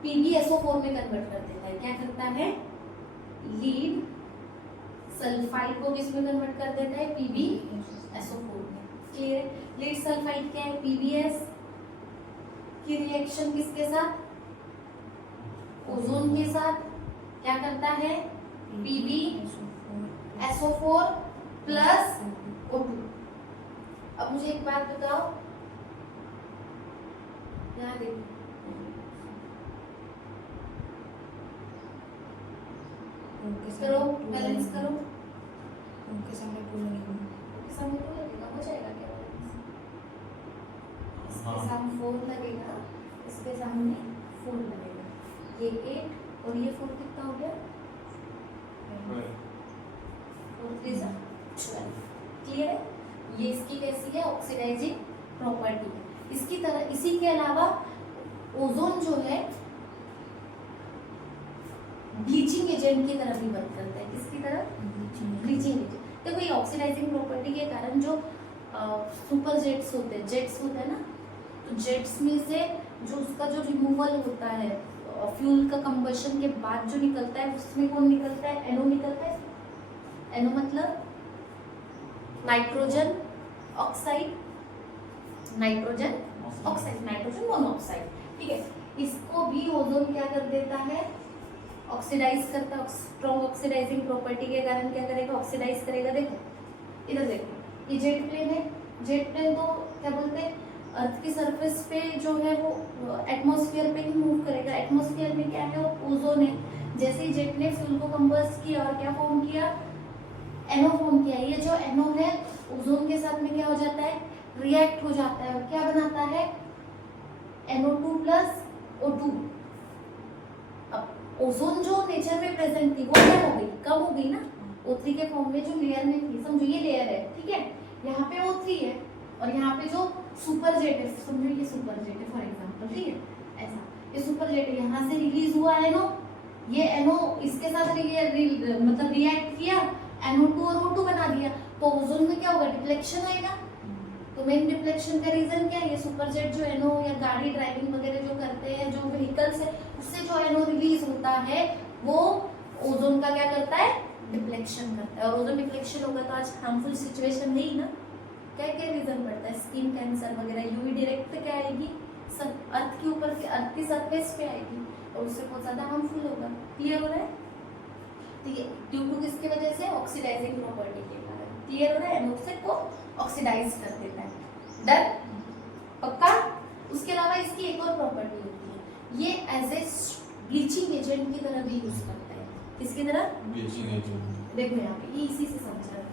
PbSO4 में कन्वर्ट कर देता है। क्या करता है? लीड सल्फाइड को किस में कन्वर्ट कर देता है? PbSO4 में। क्लियर है? लीड सल्फाइड क्या है? PbS की रिएक्शन किसके साथ? ओजोन के साथ। क्या करता है? PbSO4 plus O2। अब मुझे एक बात बताओ, यहाँ देखो, करो बैलेंस करो, उनके सामने टू लगेगा। इसके सामने तो लगेगा, हो जाएगा क्या बैलेंस? इसके हाँ। सामने 4 लगेगा, इसके सामने 4 लगेगा, ये 8 और ये 4 कितना हो गया? 4 3 जा 12। क्लियर है? ये इसकी कैसी है? ऑक्सीडाइजिंग प्रॉपर्टी है। इसकी तरह इसी के अलावा ओजोन जो है ब्लीचिंग एजेंट की तरह भी वर्क करता है। किसकी तरह? Bleaching agent. देखो ये ऑक्सीडाइजिंग प्रॉपर्टी के कारण जो सुपर जेट्स होते हैं ना, तो जेट्स में से जो उसका जो रिमूवल होता है फ्यूल का कंबशन के बाद जो निकलता है, उसमें कौन निकलता है? एनओ निकलता है। एनओ मतलब nitrogen oxide, nitrogen oxide, nitrogen monoxide. ठीक है, इसको भी ओजोन क्या कर देता है? ऑक्सीडाइज करता है। स्ट्रॉन्ग ऑक्सीडाइजिंग प्रॉपर्टी के कारण क्या करेगा? ऑक्सीडाइज करेगा। देखो इधर देखो, ये जेट प्लेन है। जेट प्लेन तो क्या बोलते हैं, अर्थ की सरफेस पे जो है वो एटमॉस्फेयर पे ही मूव करेगा। एटमॉस्फेयर में क्या है? ओजोन है। जैसे ही जेट ने फ्यूल को कंबस्ट किया और क्या फॉर्म किया? एनओ फॉर्म किया। ये जो एनओ है ओजोन के साथ में क्या हो जाता है? रिएक्ट हो जाता है और क्या बनाता है? NO2 plus O2। अब ओजोन जो नेचर में प्रेजेंट थी वो क्या हो गई? कम हो गई ना। O3 के फॉर्म में जो लेयर में थी, समझो ये लेयर है, ठीक है, यहाँ पे O3 है और यहाँ पे जो सुपर जेट है, समझो ये सुपर जेट है फॉर एग्जांपल, ठीक है, ऐसा ये सुपर जेट है, यहाँ से रिलीज हुआ NO, ये NO इसके साथ मतलब रिएक्ट किया, NO2 और O2 बना दिया, तो ओजोन में क्या होगा? डिप्लेक्शन आएगा। तो मेन डिप्लेक्शन का रीजन क्या है? ये सुपर जेट जो NO या गाड़ी ड्राइविंग वगैरह जो करते हैं, जो व्हीकल्स है, उससे जो NO रिलीज होता है वो ओजोन का क्या करता है? डिप्लेक्शन करता है। और ओजोन डिप्लेक्शन होगा तो आज हार्मफुल सिचुएशन है ही ना। क्या क्या रीजन पड़ता है? स्किन कैंसर वगैरह। यूवी डायरेक्ट क्या आएगी? सब अर्थ के ऊपर, अर्थ की सरफेस पे आएगी और उससे बहुत ज्यादा हार्मफुल होगा। क्लियर हो रहा है? ठीक है, ड्यू टू किसकी वजह से? ऑक्सीडाइजिंग प्रॉपर्टी के कारण। क्लियर हो रहा है? NO को ऑक्सीडाइज कर देता है। डन? पक्का? उसके अलावा इसकी एक और प्रॉपर्टी होती है, ये एज ए ब्लीचिंग एजेंट की तरह भी यूज करता है। किसकी तरह? Bleaching agent. देखो यहाँ पे ये इसी से समझ रहा है।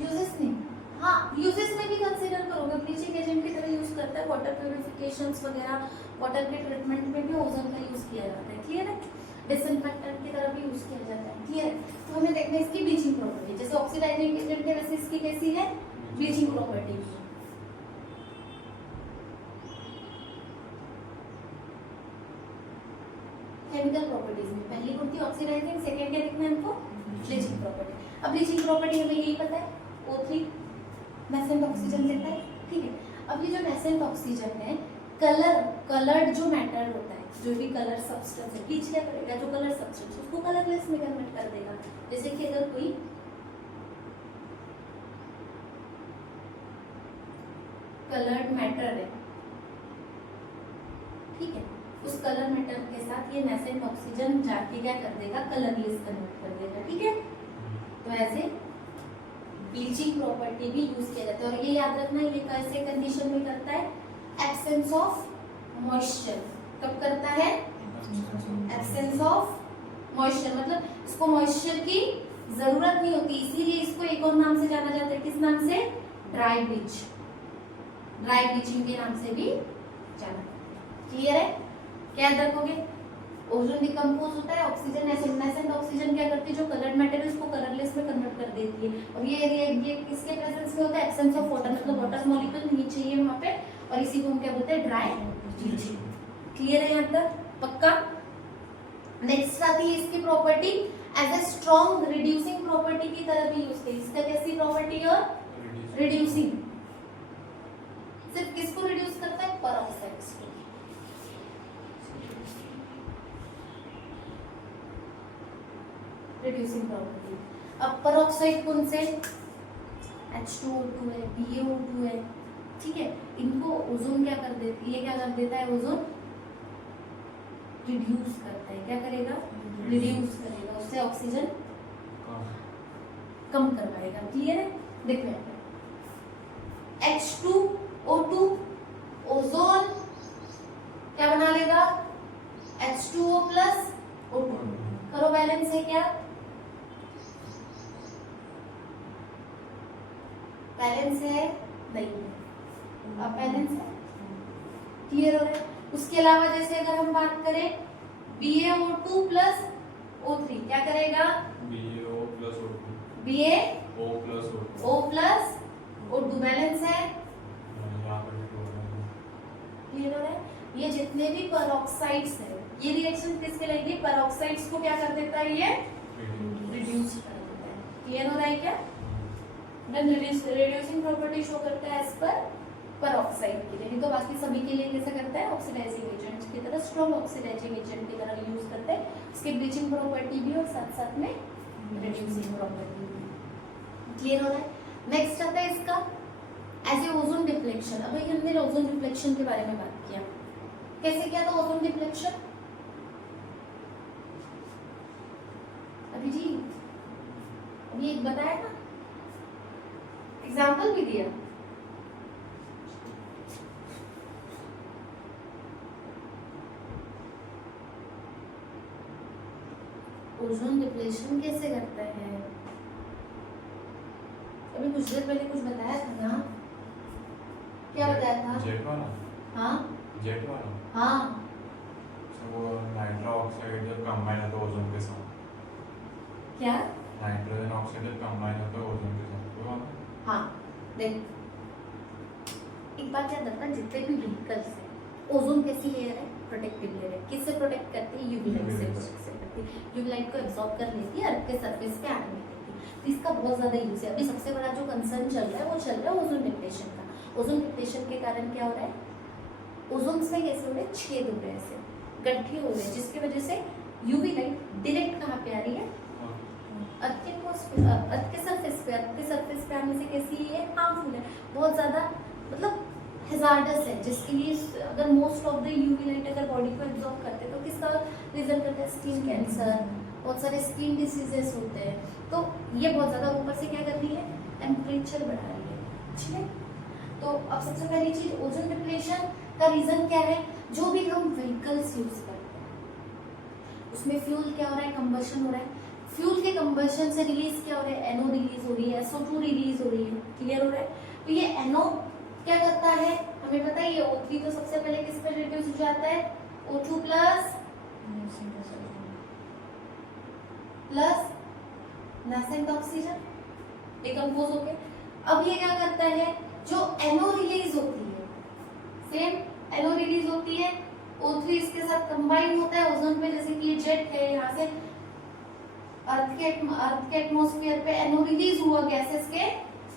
यूजेस नहीं, हाँ यूजेस में भी कंसीडर करोगे, ब्लीचिंग एजेंट की तरह यूज करता है। वाटर प्यूरिफिकेशंस वगैरह, वाटर के ट्रीटमेंट में भी ओजोन का यूज किया जाता है। क्लियर है? डिसइंफेक्टेंट की तरह भी यूज किया जाता है। क्लियर है? तो हमें देखना है इसकी ब्लीचिंग प्रॉपर्टी। जैसे ऑक्सीडाइजिंग एजेंट है वैसे इसकी कैसी है? Bleaching property. केमिकल प्रॉपर्टीज में पहली होती है ऑक्सीडाइजिंग, सेकंड क्या देखना है हमको? Bleaching property. अब ब्लीचिंग प्रॉपर्टी हमें यही पता है, O3 नेसेंट ऑक्सीजन देता है। ठीक है, अब ये जो नेसेंट ऑक्सीजन है, कलर्ड जो मैटर होता है, जो भी कलर सब्सटेंस है, ब्लीच क्या करेगा? जो कलर सब्सटेंस उसको कलरलेस में कन्वर्ट कर देगा। जैसे कि अगर कोई कलर्ड मैटर है, ठीक है, उस कलर मैटर के साथ ये नेसेंट ऑक्सीजन जाके क्या कर देगा? कलरलेस कन्वर्ट कर देगा। ठीक है, तो ऐसे ब्लीचिंग प्रॉपर्टी भी यूज किया जाता है। और ये याद रखना, ये कैसे कंडीशन में करता है? Absence of moisture. कब करता है? एब्सेंस ऑफ मॉइस्चर, मतलब इसको मॉइस्चर की जरूरत नहीं होती, इसीलिए इसको एक और नाम से जाना जाता है। किस नाम से? Dry bleach. ड्राई ब्लीचिंग के नाम से भी जाना जाता है। क्लियर है? क्या याद रखोगे? ओजोन डिकम्पोज होता है, ऑक्सीजन नेसेंट ऑक्सीजन क्या करती है, जो कलर्ड मैटर है उसको कलरलेस में कन्वर्ट कर देती है। और ये किसके प्रेजेंस में होता है, एब्सेंस ऑफ वाटर, मतलब वाटर मॉलिक्यूल नहीं चाहिए वहां पे, और इसी को हम क्या बोलते हैं, ड्राई लीचिंग। क्लियर है यहाँ तक, पक्का। नेक्स्ट आती है इसकी property, as a strong reducing property की तरह भी यूज की। इसका कैसी प्रॉपर्टी है, रिड्यूसिंग। सिर्फ किसको रिड्यूस करता है, पेरोक्साइड्स को। Reducing property. अब पेरोक्साइड कौन से, H2O2 है, BaO2 है, ठीक है। इनको ओजोन क्या कर देती है, ये क्या कर देता है, ओजोन रिड्यूस करता है। क्या करेगा, रिड्यूस करेगा, उससे ऑक्सीजन कम करवाएगा। क्लियर है, देखो यहाँ पे H2O2 ओजोन क्या बना लेगा, H2O प्लस O2। करो बैलेंस है क्या, बैलेंस है नहीं है, अब बैलेंस है। क्लियर हो रहा है। उसके अलावा जैसे अगर हम बात करें BaO2 प्लस O3 क्या करेगा, BaO plus O2, BaO O plus O2, plus O2 balance है। यहाँ पे भी हो रहा है। क्लियर हो रहा है। ये जितने भी पेरोक्साइड्स है, ये रिएक्शन किसके लगेगी, पेरोक्साइड्स को क्या कर देता है, ये रिड्यूस कर देता है। क्लियर हो रहा है क्या, रिड्यूसिंग प्रॉपर्टी शो करता है एज पर पेरोक्साइड के लिए, नहीं तो बाकी सभी के लिए कैसे करता है, ऑक्सीडाइजिंग एजेंट की तरह, स्ट्रॉन्ग ऑक्सीडाइजिंग एजेंट की तरह यूज करते हैं। इसके ब्लीचिंग प्रॉपर्टी भी और साथ साथ में रिड्यूसिंग प्रॉपर्टी भी। क्लियर हो रहा है। नेक्स्ट आता है इसका एज ए ओजोन डिफ्लेक्शन। अब हमने ओजोन डिफ्लेक्शन के बारे में बात किया, कैसे किया था ओजोन डिफ्लेक्शन, अभी जी अभी एक बताया था, एग्जाम्पल भी दिया। ओजोन डिप्लेशन कैसे करता है, अभी कुछ देर पहले कुछ बताया था ना, क्या बताया था, जेट वाला, हाँ जेट वाला, हाँ वो नाइट्रो ऑक्साइड जब कंबाइन होता है ओजोन के साथ, क्या, नाइट्रोजन ऑक्साइड जब कंबाइन होता है ओजोन के साथ, वो वाला? हाँ देख एक बात याद रखना, जितने भी व्हीकल्स है, ओजोन कैसी लेयर है, प्रोटेक्टिव लेयर है। किससे प्रोटेक्ट करती है, यूवी लाइट से प्रोटेक्ट करती है। यूवी लाइट को एब्जॉर्ब कर लेती है, अर्थ के सरफेस पे आने नहीं देती। तो इसका बहुत ज्यादा यूज है। अभी सबसे बड़ा जो कंसर्न चल रहा है वो चल रहा है ओजोन डिप्लेशन का। ओजोन डिप्लेशन के कारण क्या हो रहा है, ओजोन में कैसे हो रहे हैं, छेद हो रहे हैं, ऐसे गड्ढे हो रहे हैं, जिसकी वजह से यूवी लाइट डायरेक्ट कहाँ पे आ रही है, अर्थ के सरफेस पे आने से कैसी है, हार्मफुल है, बहुत ज्यादा, मतलब हैजार्डस है, जिसके लिए अगर most of the UV light अगर बॉडी को एब्जॉर्ब करते हैं तो किसका रीजन करता है, स्किन कैंसर, बहुत सारे स्किन डिसीजेस होते हैं। तो ये बहुत ज्यादा ऊपर से क्या कर रही है, टेम्परेचर बढ़ा रही है, ठीक है। तो अब सबसे पहली चीज ओजोन डिप्लेशन का रीजन क्या है, जो भी हम व्हीकल्स यूज करते हैं उसमें फ्यूल क्या हो रहा है, कंबशन हो रहा है। फ्यूल के कंबशन से रिलीज क्या हो रहा है, NO रिलीज हो रही है, SO2 रिलीज हो रही है। क्लियर हो रहा है। तो ये NO क्या करता है, हमें पता है ये O3 तो सबसे पहले किस पे रिड्यूस हो जाता है, O2 plus nascent oxygen decompose होके। अब ये क्या करता है, जो NO रिलीज होती है, सेम NO रिलीज होती है, O3 इसके साथ कंबाइन होता है ओजोन पे, जैसे कि ये जेट है, यहाँ से अर्थ के एटमॉस्फेयर पे NO रिलीज हुआ गैसेस के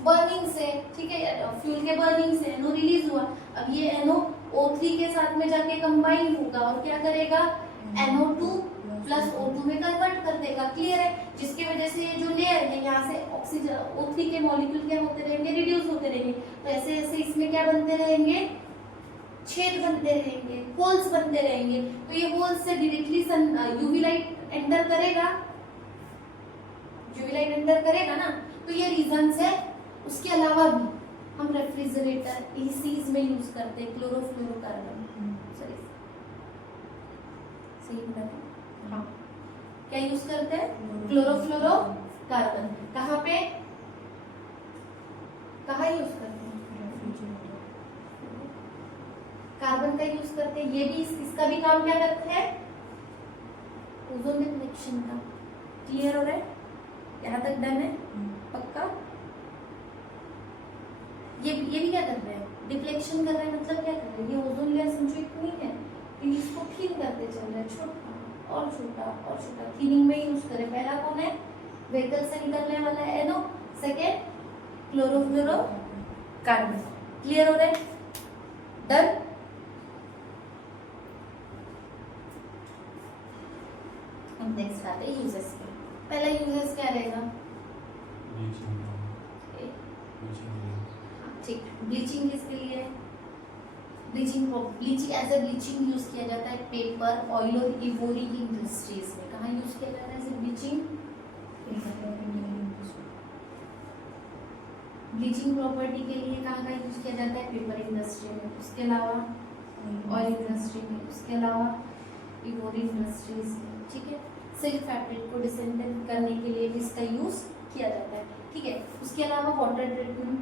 बर्निंग से, ठीक है, फ्यूल के बर्निंग से NO रिलीज हुआ। अब ये NO O3 के साथ में जाके कंबाइन होगा और क्या करेगा, NO2 प्लस O2 में कन्वर्ट कर देगा। क्लियर है। जिसकी वजह से ये जो लेयर है यहाँ से ऑक्सीजन O3 के मॉलिक्यूल क्या होते रहेंगे, रिड्यूस होते रहेंगे। तो ऐसे ऐसे इसमें क्या बनते रहेंगे, छेद बनते रहेंगे, होल्स बनते रहेंगे। तो ये होल्स से डायरेक्टली यूवी लाइट एंटर करेगा, यूवी लाइट एंटर करेगा ना। तो ये रीजन है। उसके अलावा भी हम रेफ्रिजरेटर एसीज में यूज करते हैं क्लोरोफ्लोरोकार्बन, सॉरी सही बोला था, हाँ क्या यूज करते हैं, क्लोरोफ्लोरोकार्बन। कहाँ पे, कहाँ यूज करते हैं, कार्बन का यूज करते हैं। ये भी इसका भी काम क्या करते हैं, ओजोन डिप्लेक्शन का। क्लियर हो रहा है? यहाँ तक डन है? पक्का? ये भी क्या कर रहे हैं? डिप्लेक्शन कर रहे हैं, मतलब क्या कर रहे हैं? ये ओजोन लेयर समझो इतनी है कि इसको थिन करते चल रहे हैं, छोटा और छोटा और छोटा, थिनिंग में यूज करें। पहला कौन है? व्हीकल से निकलने वाला है NO, second chlorofluoro carbon. Clear हो रहा है? डन। हम नेक्स्ट आते हैं यूजेस पे। पहला यूजेस क्या रहेगा? ठीक, ब्लीचिंग किसके लिए है? Bleaching as a bleaching use किया जाता है पेपर, ऑयल और इवोरी की इंडस्ट्रीज में। कहाँ यूज किया जाता है as a bleaching? Bleaching property के लिए कहाँ यूज किया जाता है? पेपर इंडस्ट्री में, उसके अलावा ऑयल इंडस्ट्री में, उसके अलावा इवोरी इंडस्ट्रीज में। ठीक है, सिल्क फैब्रिक को डिसेंटेंट करने के लिए भी इसका यूज किया जाता है। ठीक है, उसके अलावा वाटर ट्रीटमेंट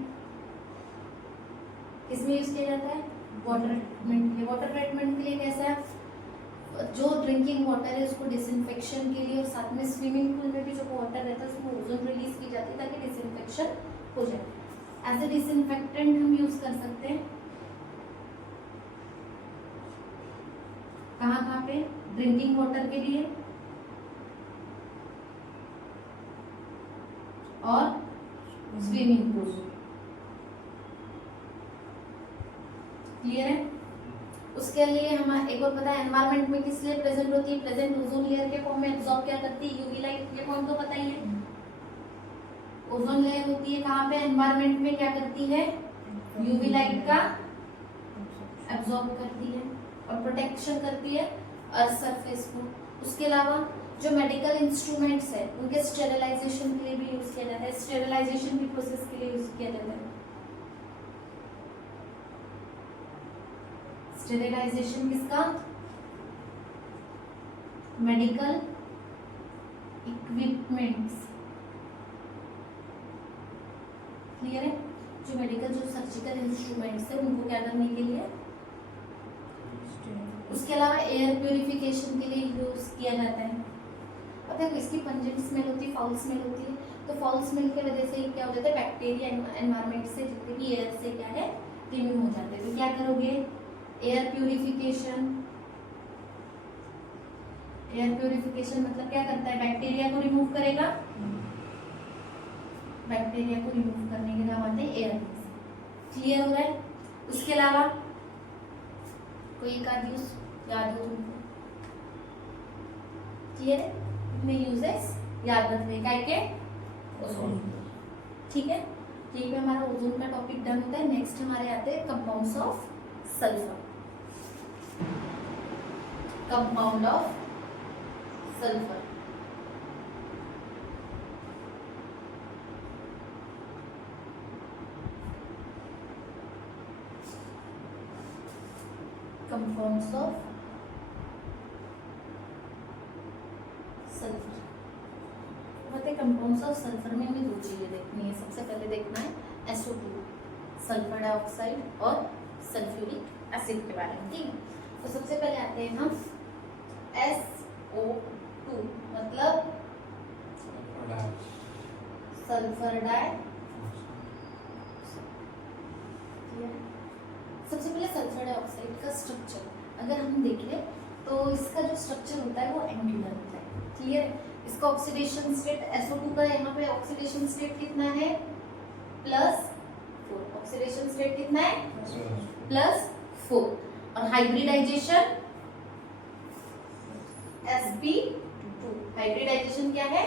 किसमें यूज किया जाता है? वाटर ट्रीटमेंट के। वाटर ट्रीटमेंट के लिए कैसा है? जो ड्रिंकिंग वाटर है उसको डिसइंफेक्शन के लिए, और साथ में स्विमिंग पूल में भी जो वाटर रहता है उसमें ओजोन रिलीज की जाती है ताकि डिसइंफेक्शन हो जाए। एज ए डिसइंफेक्टेंट हम यूज कर सकते हैं कहाँ पे? ड्रिंकिंग वाटर के लिए और स्विमिंग पूल। क्लियर है? उसके लिए हम एक और पता है एनवायरनमेंट में किस लिए प्रेजेंट होती है? प्रेजेंट ओजोन लेयर के फॉर्म में एब्जॉर्ब क्या करती है? UV light. ये पॉइंट तो पता ही है। ओजोन लेयर होती है कहाँ पे? एनवायरनमेंट में। क्या करती है? यूवी लाइट का एब्जॉर्ब करती है और प्रोटेक्शन करती है अर्थ सरफेस को। उसके अलावा जो मेडिकल इंस्ट्रूमेंट्स है उनके स्टेरिलाइजेशन के लिए भी यूज किया जाता है। स्टेरिलाइजेशन की प्रोसेस के लिए यूज किया जाता है। स्टेरिलाइजेशन किसका? Medical equipments. क्लियर है? जो मेडिकल जो सर्जिकल इंस्ट्रूमेंट्स है उनको क्या करने के लिए? उसके अलावा एयर प्यूरिफिकेशन के लिए यूज किया जाता है। अब देखो इसकी पंजेंट स्मेल होती है, फाउल स्मेल होती है, तो फाउल स्मेल की वजह से क्या हो जाता है? बैक्टीरिया एनवायरनमेंट से जितने भी एयर से क्या है रिमूव हो जाते हैं। तो क्या करोगे? Air purification. एयर प्यूरिफिकेशन मतलब क्या करता है? बैक्टीरिया को रिमूव करेगा। बैक्टीरिया को रिमूव करने के काम आते हैं एयर। क्लियर हो रहा है? उसके अलावा कोई एक आध यूज याद हो तुमको? क्लियर है? इतने यूजेस याद रखने का के ओजोन। ठीक है, यही पे हमारा ओजोन का टॉपिक डन होता है। नेक्स्ट हमारे आते हैं compounds of sulphur. Compound of sulphur. Compounds of sulphur. बताइए कंपाउंड्स ऑफ सल्फर में हमें दो चीजें देखनी है। सबसे पहले देखना है SO2 सल्फर डाइऑक्साइड और सल्फ्यूरिक एसिड के बारे में। ठीक है, तो सबसे पहले आते हैं हम SO2 मतलब सल्फर डाइऑक्साइड। सबसे पहले सल्फर डाइऑक्साइड का स्ट्रक्चर अगर हम देखें तो इसका जो स्ट्रक्चर होता है वो एंगुलर होता है। क्लियर है? इसका ऑक्सीडेशन स्टेट SO2 का यहाँ पे ऑक्सीडेशन स्टेट कितना है? +4। ऑक्सीडेशन स्टेट कितना है? +4। और हाइब्रिडाइजेशन sp2। हाइब्रिडाइजेशन क्या है?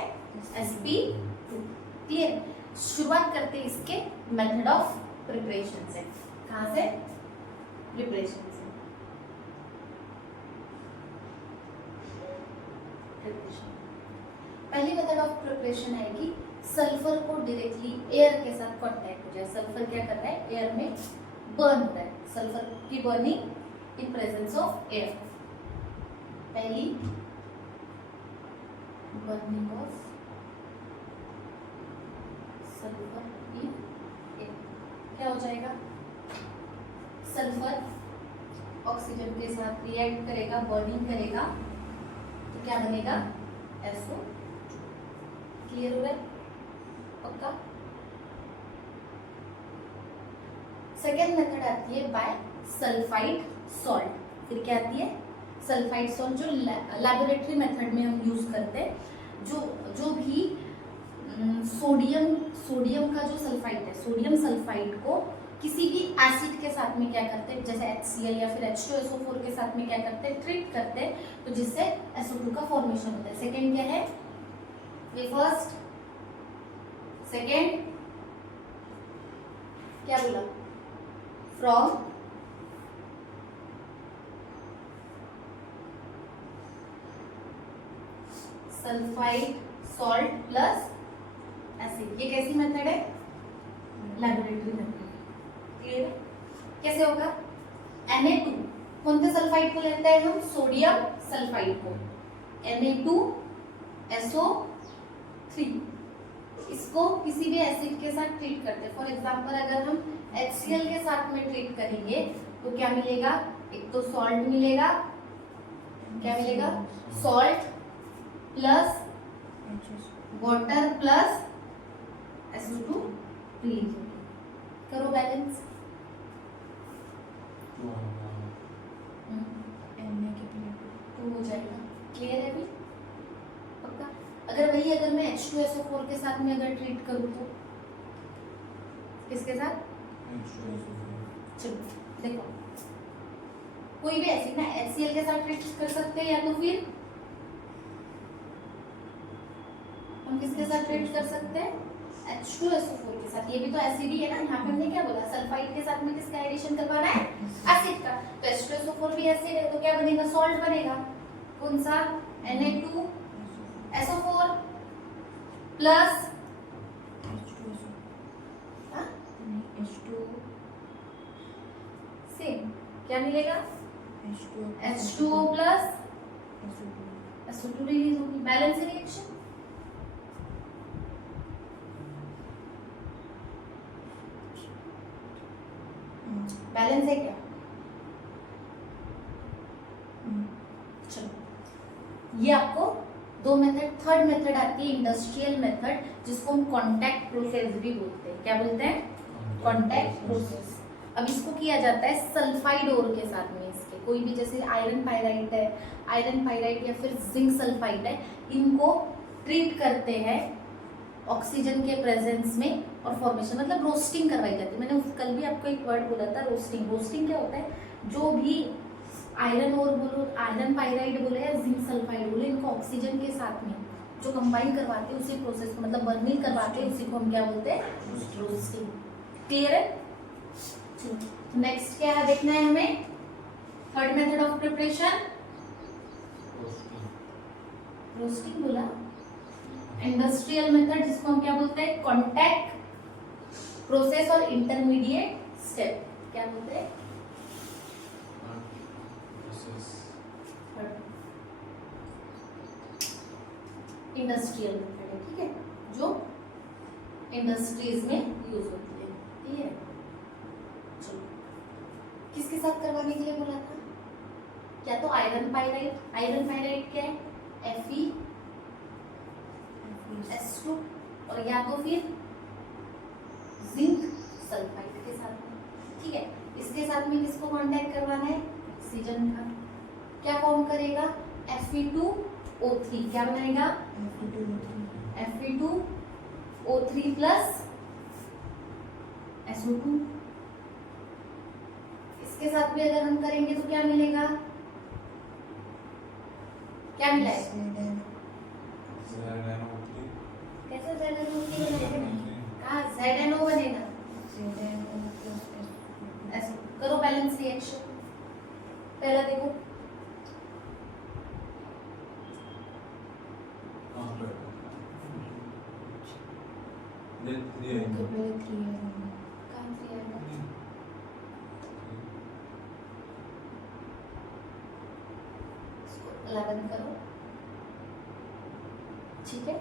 sp2। क्लियर? शुरुआत करते हैं इसके मेथड ऑफ प्रिपरेशन से। कहाँ से? प्रिपरेशन से। पहली मेथड ऑफ प्रिपरेशन आएगी सल्फर को डायरेक्टली एयर के साथ कांटेक्ट हो जाए। सल्फर क्या कर रहा है? एयर में बर्न हो रहा है। सल्फर की burning in presence of air. पहली burning of sulphur in air क्या हो जाएगा? सल्फर ऑक्सीजन के साथ रिएक्ट करेगा, बर्निंग करेगा, तो क्या बनेगा? SO। क्लियर हो गया? पक्का? सेकेंड मेथड आती है बाय सल्फाइड सॉल्ट। फिर क्या आती है? सल्फाइड सॉल्ट, जो लैबोरेटरी मेथड में हम यूज करते हैं। जो भी सोडियम का जो सल्फाइड है, सोडियम सल्फाइड को किसी भी एसिड के साथ में क्या करते हैं, जैसे HCl या फिर H2SO4 के साथ में क्या करते हैं, ट्रीट करते हैं, तो जिससे SO2 का फॉर्मेशन होता है। सेकेंड क्या है? ये फर्स्ट, सेकेंड क्या बोला? From sulphide salt plus acid. ये कैसी मेथड है? Laboratory method. क्लियर है? कैसे होगा? Na2, कौन से सल्फाइड को लेते हैं हम? सोडियम सल्फाइड को। Na2SO3, इसको किसी भी एसिड के साथ ट्रीट करते हैं। फॉर एग्जांपल अगर हम HCl के साथ में ट्रीट करेंगे तो क्या मिलेगा? एक तो सॉल्ट मिलेगा, क्या मिलेगा? Salt plus water plus SO2 release होगी। करो बैलेंस। तो हो जाएगा। क्लियर है अभी? पक्का? अगर मैं H2SO4 के साथ में अगर ट्रीट करूँ तो किसके साथ? चलो देखो, कोई भी एसिड ना HCl के साथ ट्रीट कर सकते हैं, या तो फिर हम किसके साथ ट्रीट कर सकते हैं? H2SO4 के साथ। ये भी तो एसिड ही है ना। यहाँ पे हमने क्या बोला? सल्फाइड के साथ में किसका एडिशन करवाना है? एसिड का। तो H2SO4 भी एसिड है, तो क्या बनेगा? सॉल्ट बनेगा। कौन सा? Na2SO4 प्लस सेम क्या मिलेगा? H2O प्लस SO2 रिलीज होगी। Balance reaction. बैलेंस है क्या? चलो, ये आपको दो मेथड। थर्ड मेथड आती है इंडस्ट्रियल मेथड, जिसको हम कॉन्टैक्ट प्रोसेस भी बोलते हैं। क्या बोलते हैं? Contact process. अब इसको किया जाता है सल्फाइड ओर के साथ में। इसके कोई भी, जैसे आयरन पायराइड है, आयरन पायराइड या फिर जिंक सल्फाइड है, इनको ट्रीट करते हैं ऑक्सीजन के प्रेजेंस में और फॉर्मेशन, मतलब रोस्टिंग करवाई जाती है। मैंने कल भी आपको एक वर्ड बोला था, रोस्टिंग। रोस्टिंग क्या होता है? जो भी आयरन और बोलो, आयरन पायराइड बोले या जिंक सल्फाइड बोले, इनको ऑक्सीजन के साथ में जो कंबाइन करवाते हैं, उसी प्रोसेस को, मतलब बर्निंग करवाते हैं, उसी को हम क्या बोलते हैं? रोस्टिंग। क्लियर है? नेक्स्ट क्या है देखना है हमें? Third method of preparation roasting बोला। इंडस्ट्रियल मेथड, जिसको हम क्या बोलते हैं? कॉन्टैक्ट प्रोसेस और इंटरमीडिएट स्टेप। क्या बोलते हैं? इंडस्ट्रियल मेथड है, ठीक है, जो इंडस्ट्रीज में यूज होती है। ठीक है, चलो, किसके साथ करवाने के लिए बोला था? क्या तो आयरन पायराइड। आयरन पायराइड क्या है? FeS2, और या तो फिर जिंक सल्फाइड के साथ में। ठीक है, इसके साथ में किसको कांटेक्ट करवाना है? ऑक्सीजन का। क्या फॉर्म करेगा? Fe2O3। क्या बनेगा? Fe2O3 plus SO2। इसके साथ में अगर हम करेंगे तो क्या मिलेगा? क्या मिला है? कैसे ZNO3 बनेगा? कहाँ ZNO बनेगा? ऐसे करो बैलेंस रिएक्शन। पहला देखो, कहाँ 3 आएगा? इसको 11 करो। ठीक है,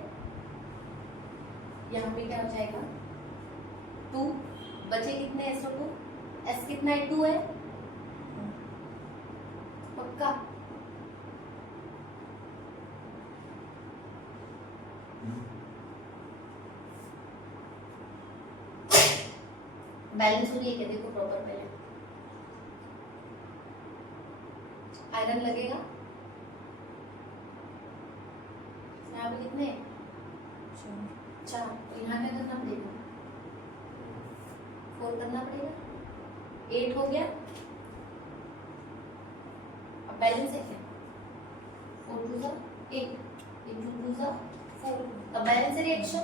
यहाँ पे क्या हो जाएगा? 2 बचे कितने? SO2। S कितना है? 2 है। पक्का? बैलेंस हो रही है क्या देखो प्रॉपर पहले। आयरन लगेगा यहाँ पे कितने, 4, तो यहाँ क्या करना पड़ेगा, 4 करना पड़ेगा, 8 हो गया। अब बैलेंस है क्या, 4 2 8, 8 2 4, अब बैलेंस है रिएक्शन,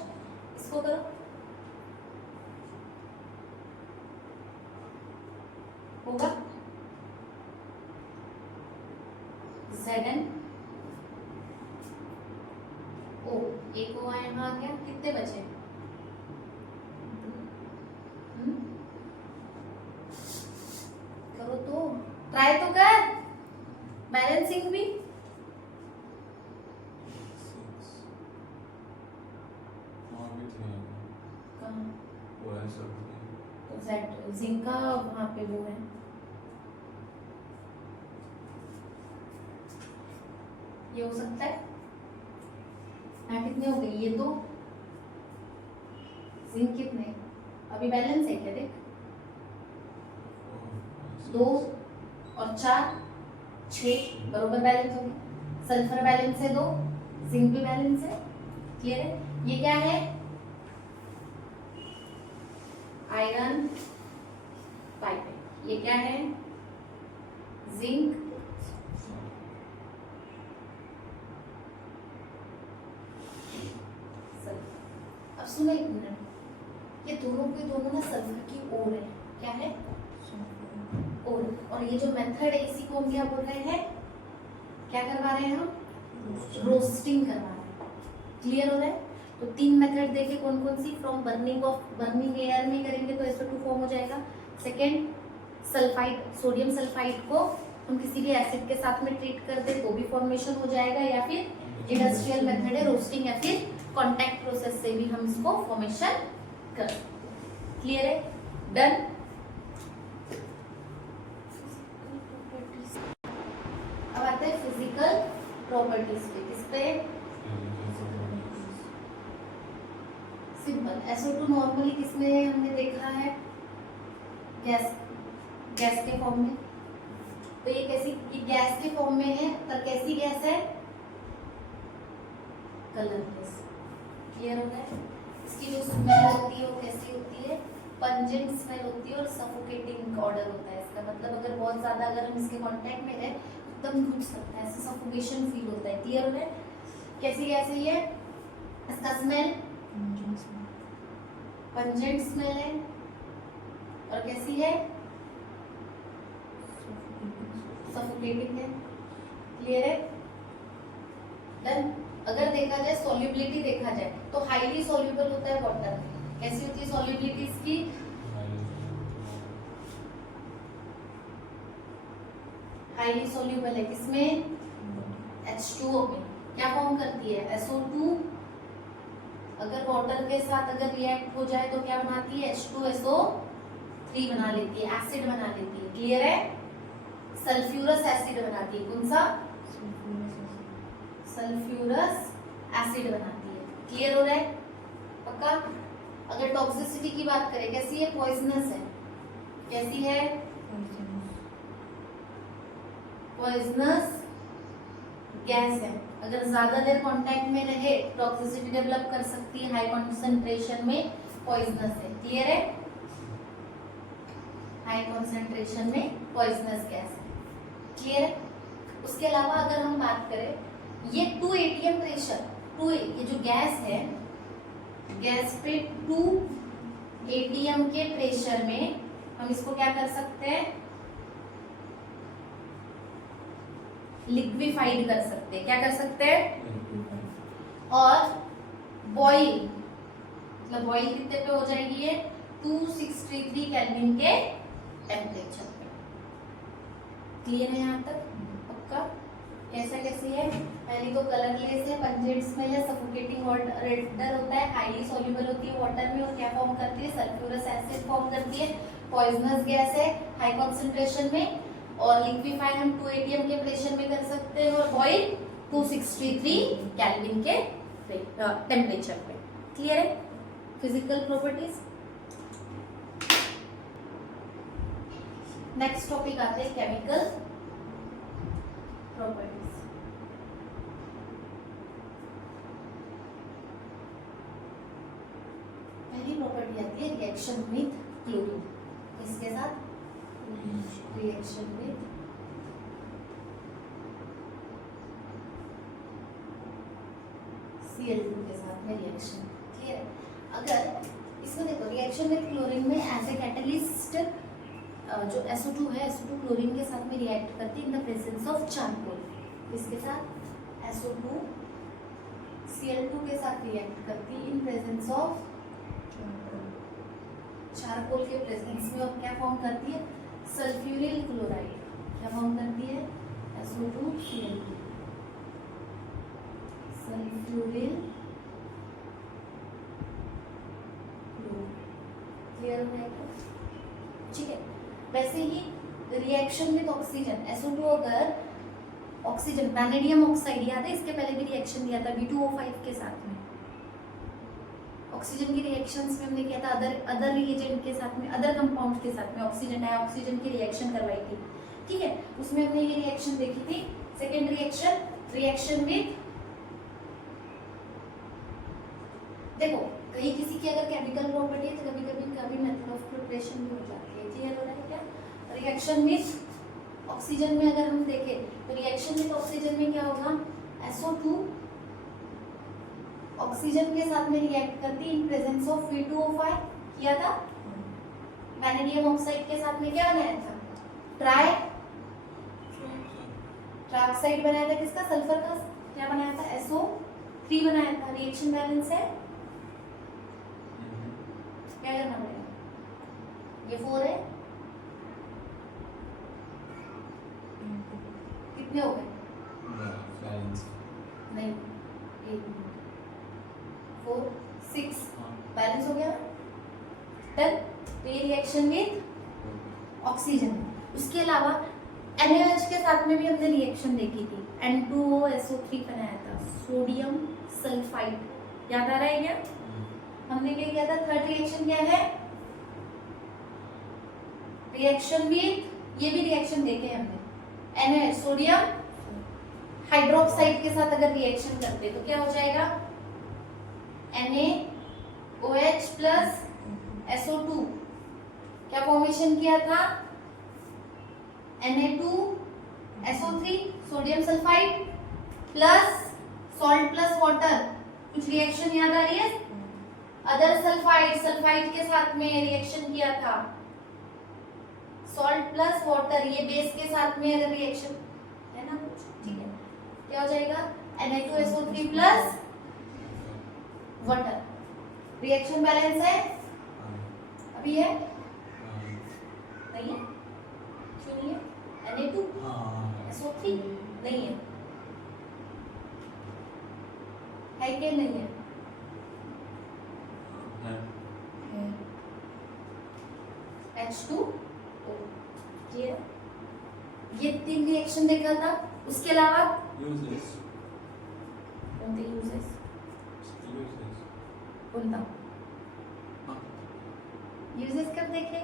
इसको करो, होगा Zn O, एक O यहाँ आ गया, कितने बचे, करो तो, ट्राई तो कर, बैलेंसिंग भी, तो जिंक का वहाँ पे वो है, ये हो सकता है। यहाँ कितने हो गए, ये 2, जिंक कितने, अभी बैलेंस है क्या देख, 2 और 4 6 बरोबर बैलेंस हो गए। सल्फर बैलेंस है 2, जिंक भी बैलेंस है, क्लियर है। ये क्या है, आयरन पाइप है, ये क्या है, जिंक, अब सुनो एक मिनट, ये दोनों के दोनों ना सल्फर की ओर है, क्या है, और ये जो मेथड है इसी को हम क्या बोल रहे हैं, क्या करवा रहे हैं हम, रोस्टिंग करवा रहे हैं, क्लियर हो रहा है। तो 3 मेथड देखे कौन कौन सी, फ्रॉम बर्निंग एयर में करेंगे तो SO2 फॉर्म हो जाएगा। सेकेंड, सल्फाइड, सोडियम सल्फाइड को हम किसी भी एसिड के साथ में ट्रीट कर दे तो भी फॉर्मेशन हो जाएगा, या फिर इंडस्ट्रियल मेथड है रोस्टिंग, या फिर कॉन्टैक्ट प्रोसेस से भी हम इसको फॉर्मेशन कर, क्लियर है, डन। अब आते हैं फिजिकल प्रॉपर्टीज पे, किस पे, सिंपल। SO2 नॉर्मली किसमें हमने देखा है, गैस के फॉर्म में, तो ये कैसी, ये गैस के फॉर्म में है, पर कैसी गैस है, कलरलेस, क्लियर हो गया। इसकी जो स्मेल होती है वो कैसी होती है, पंजेंट स्मेल होती है और सफोकेटिंग ऑर्डर होता है इसका, मतलब अगर बहुत ज्यादा अगर हम इसके कांटेक्ट में रहे एकदम घुट सकता है, ऐसे सफोकेशन फील होता है, क्लियर हो गया। कैसी गैस है ये, इसका स्मेल पंजेंट स्मेल है, और कैसी है, सफोकेटिंग है, क्लियर है, डन। अगर देखा जाए सॉल्युबिलिटी देखा जाए तो हाईली सॉल्युबल होता है वाटर में, कैसी होती है सॉल्युबिलिटी इसकी, हाईली सॉल्युबल है, किसमें, H2O में, क्या फॉर्म करती है, SO2, अगर वाटर के साथ अगर रिएक्ट हो जाए तो क्या बनाती है, H2SO3 बना लेती है, एसिड बना लेती है, क्लियर है। सल्फ्यूरस एसिड बनाती है, कौन सा, सल्फ्यूरस एसिड बनाती है, क्लियर हो रहा है, पक्का। अगर टॉक्सिसिटी की बात करें, कैसी है, पॉइजनस है, कैसी है, पॉइजनस गैस है, अगर ज्यादा देर कांटेक्ट में रहे टॉक्सिसिटी डेवलप कर सकती है, हाई कॉन्सेंट्रेशन में पॉइजनस है, क्लियर है, हाई कॉन्सेंट्रेशन में पॉइजनस गैस है, क्लियर है। उसके अलावा अगर हम बात करें, ये 2 atm प्रेशर, ये जो गैस है, गैस पे 2 atm के प्रेशर में हम इसको क्या कर सकते हैं, लिक्विफाइड कर सकते हैं, क्या कर सकते हैं, और बॉइल, मतलब बॉइल कितने पे हो जाएगी ये, 263 केल्विन के टेम्परेचर पे, क्लियर है यहाँ तक, पक्का। कैसा कैसी है, पहली तो कलरलेस है, पंजेंट स्मेल है, सफोकेटिंग ऑर्डर होता है, हाईली सॉल्युबल होती है वाटर में, और क्या फॉर्म करती है, सल्फ्यूरस एसिड फॉर्म करती है, पॉइजनस गैस है हाई कॉन्सेंट्रेशन में, और लिक्विफाई हम 2 atm के प्रेशर में कर सकते हैं, और बॉइल 263 केल्विन के टेम्परेचर पे। क्लियर है? Physical properties. नेक्स्ट टॉपिक आते हैं केमिकल प्रॉपर्टीज। पहली प्रॉपर्टी आती है रिएक्शन विथ क्लोरीन। इसके साथ रिएक्शन विथ Cl2 के साथ में रिएक्शन। क्लियर है? अगर इसमें देखो रिएक्शन विथ क्लोरीन में एज ए कैटलिस्ट जो SO2 है, SO2 क्लोरीन के साथ में रिएक्ट करती है in the presence of charcoal. इसके साथ SO2 Cl2 के साथ रिएक्ट करती है इन प्रेजेंस ऑफ चारकोल के प्रेजेंस में, और क्या फॉर्म करती है? Sulphuryl chloride. क्या फॉर्म करती है? SO2 Cl2 सल्फ्यूरिल क्लियर हो जाएगा? ठीक है। वैसे ही रिएक्शन विद ऑक्सीजन SO2 अगर ऑक्सीजन वैनेडियम ऑक्साइड याद है, इसके पहले भी रिएक्शन दिया था V2O5 के साथ में। ऑक्सीजन की रिएक्शंस में हमने किया था अदर रिएजेंट के साथ में, अदर कंपाउंड के साथ में ऑक्सीजन डाइऑक्सीजन की रिएक्शन करवाई थी। ठीक है, उसमें हमने ये रिएक्शन देखी थी। सेकेंड रिएक्शन विद, देखो कहीं किसी की अगर केमिकल प्रॉपर्टी है तो कभी मेथड ऑफ प्रिपरेशन भी हो जाती है। क्लियर हो रहा है क्या? रिएक्शन विद ऑक्सीजन में अगर हम देखें तो रिएक्शन विद ऑक्सीजन में क्या होगा? SO2 ऑक्सीजन के साथ में रिएक्ट करती इन प्रेजेंस ऑफ V2O5 किया था। वैनेडियम ऑक्साइड के साथ में क्या बनाया था? ट्राइऑक्साइड बनाया था। किसका? सल्फर का। क्या बनाया था? SO3 बनाया था। रिएक्शन बैलेंस है, क्या करना पड़ेगा? ये 4 है, कितने हो गए? नहीं, 4 6 बैलेंस हो गया। डन। ये रिएक्शन विद ऑक्सीजन। उसके अलावा NaOH के साथ में भी हमने रिएक्शन देखी थी, N2SO3 बनाया था, सोडियम सल्फाइड। याद आ रहा है क्या? हमने क्या किया था? थर्ड रिएक्शन क्या है? रिएक्शन विद, ये भी रिएक्शन देखे हमने, NaOH सोडियम हाइड्रोक्साइड के साथ अगर रिएक्शन करते तो क्या हो जाएगा? NaOH प्लस SO2 क्या फॉर्मेशन किया था? Na2SO3 sodium sulphide plus salt plus water. कुछ रिएक्शन याद आ रही है? अदर सल्फाइड के साथ में रिएक्शन किया था, सॉल्ट प्लस वाटर, ये बेस के साथ में अगर रिएक्शन है ना कुछ, ठीक है, क्या हो जाएगा? Na2SO3 plus water. Reaction balance है? अभी है? नहीं है? क्यों नहीं है? Na2SO3 नहीं है, है कि नहीं है? H2O। क्लियर? ये 3 रिएक्शन देखा था। उसके अलावा कौन थे यूजेस? यूजेस कब देखे?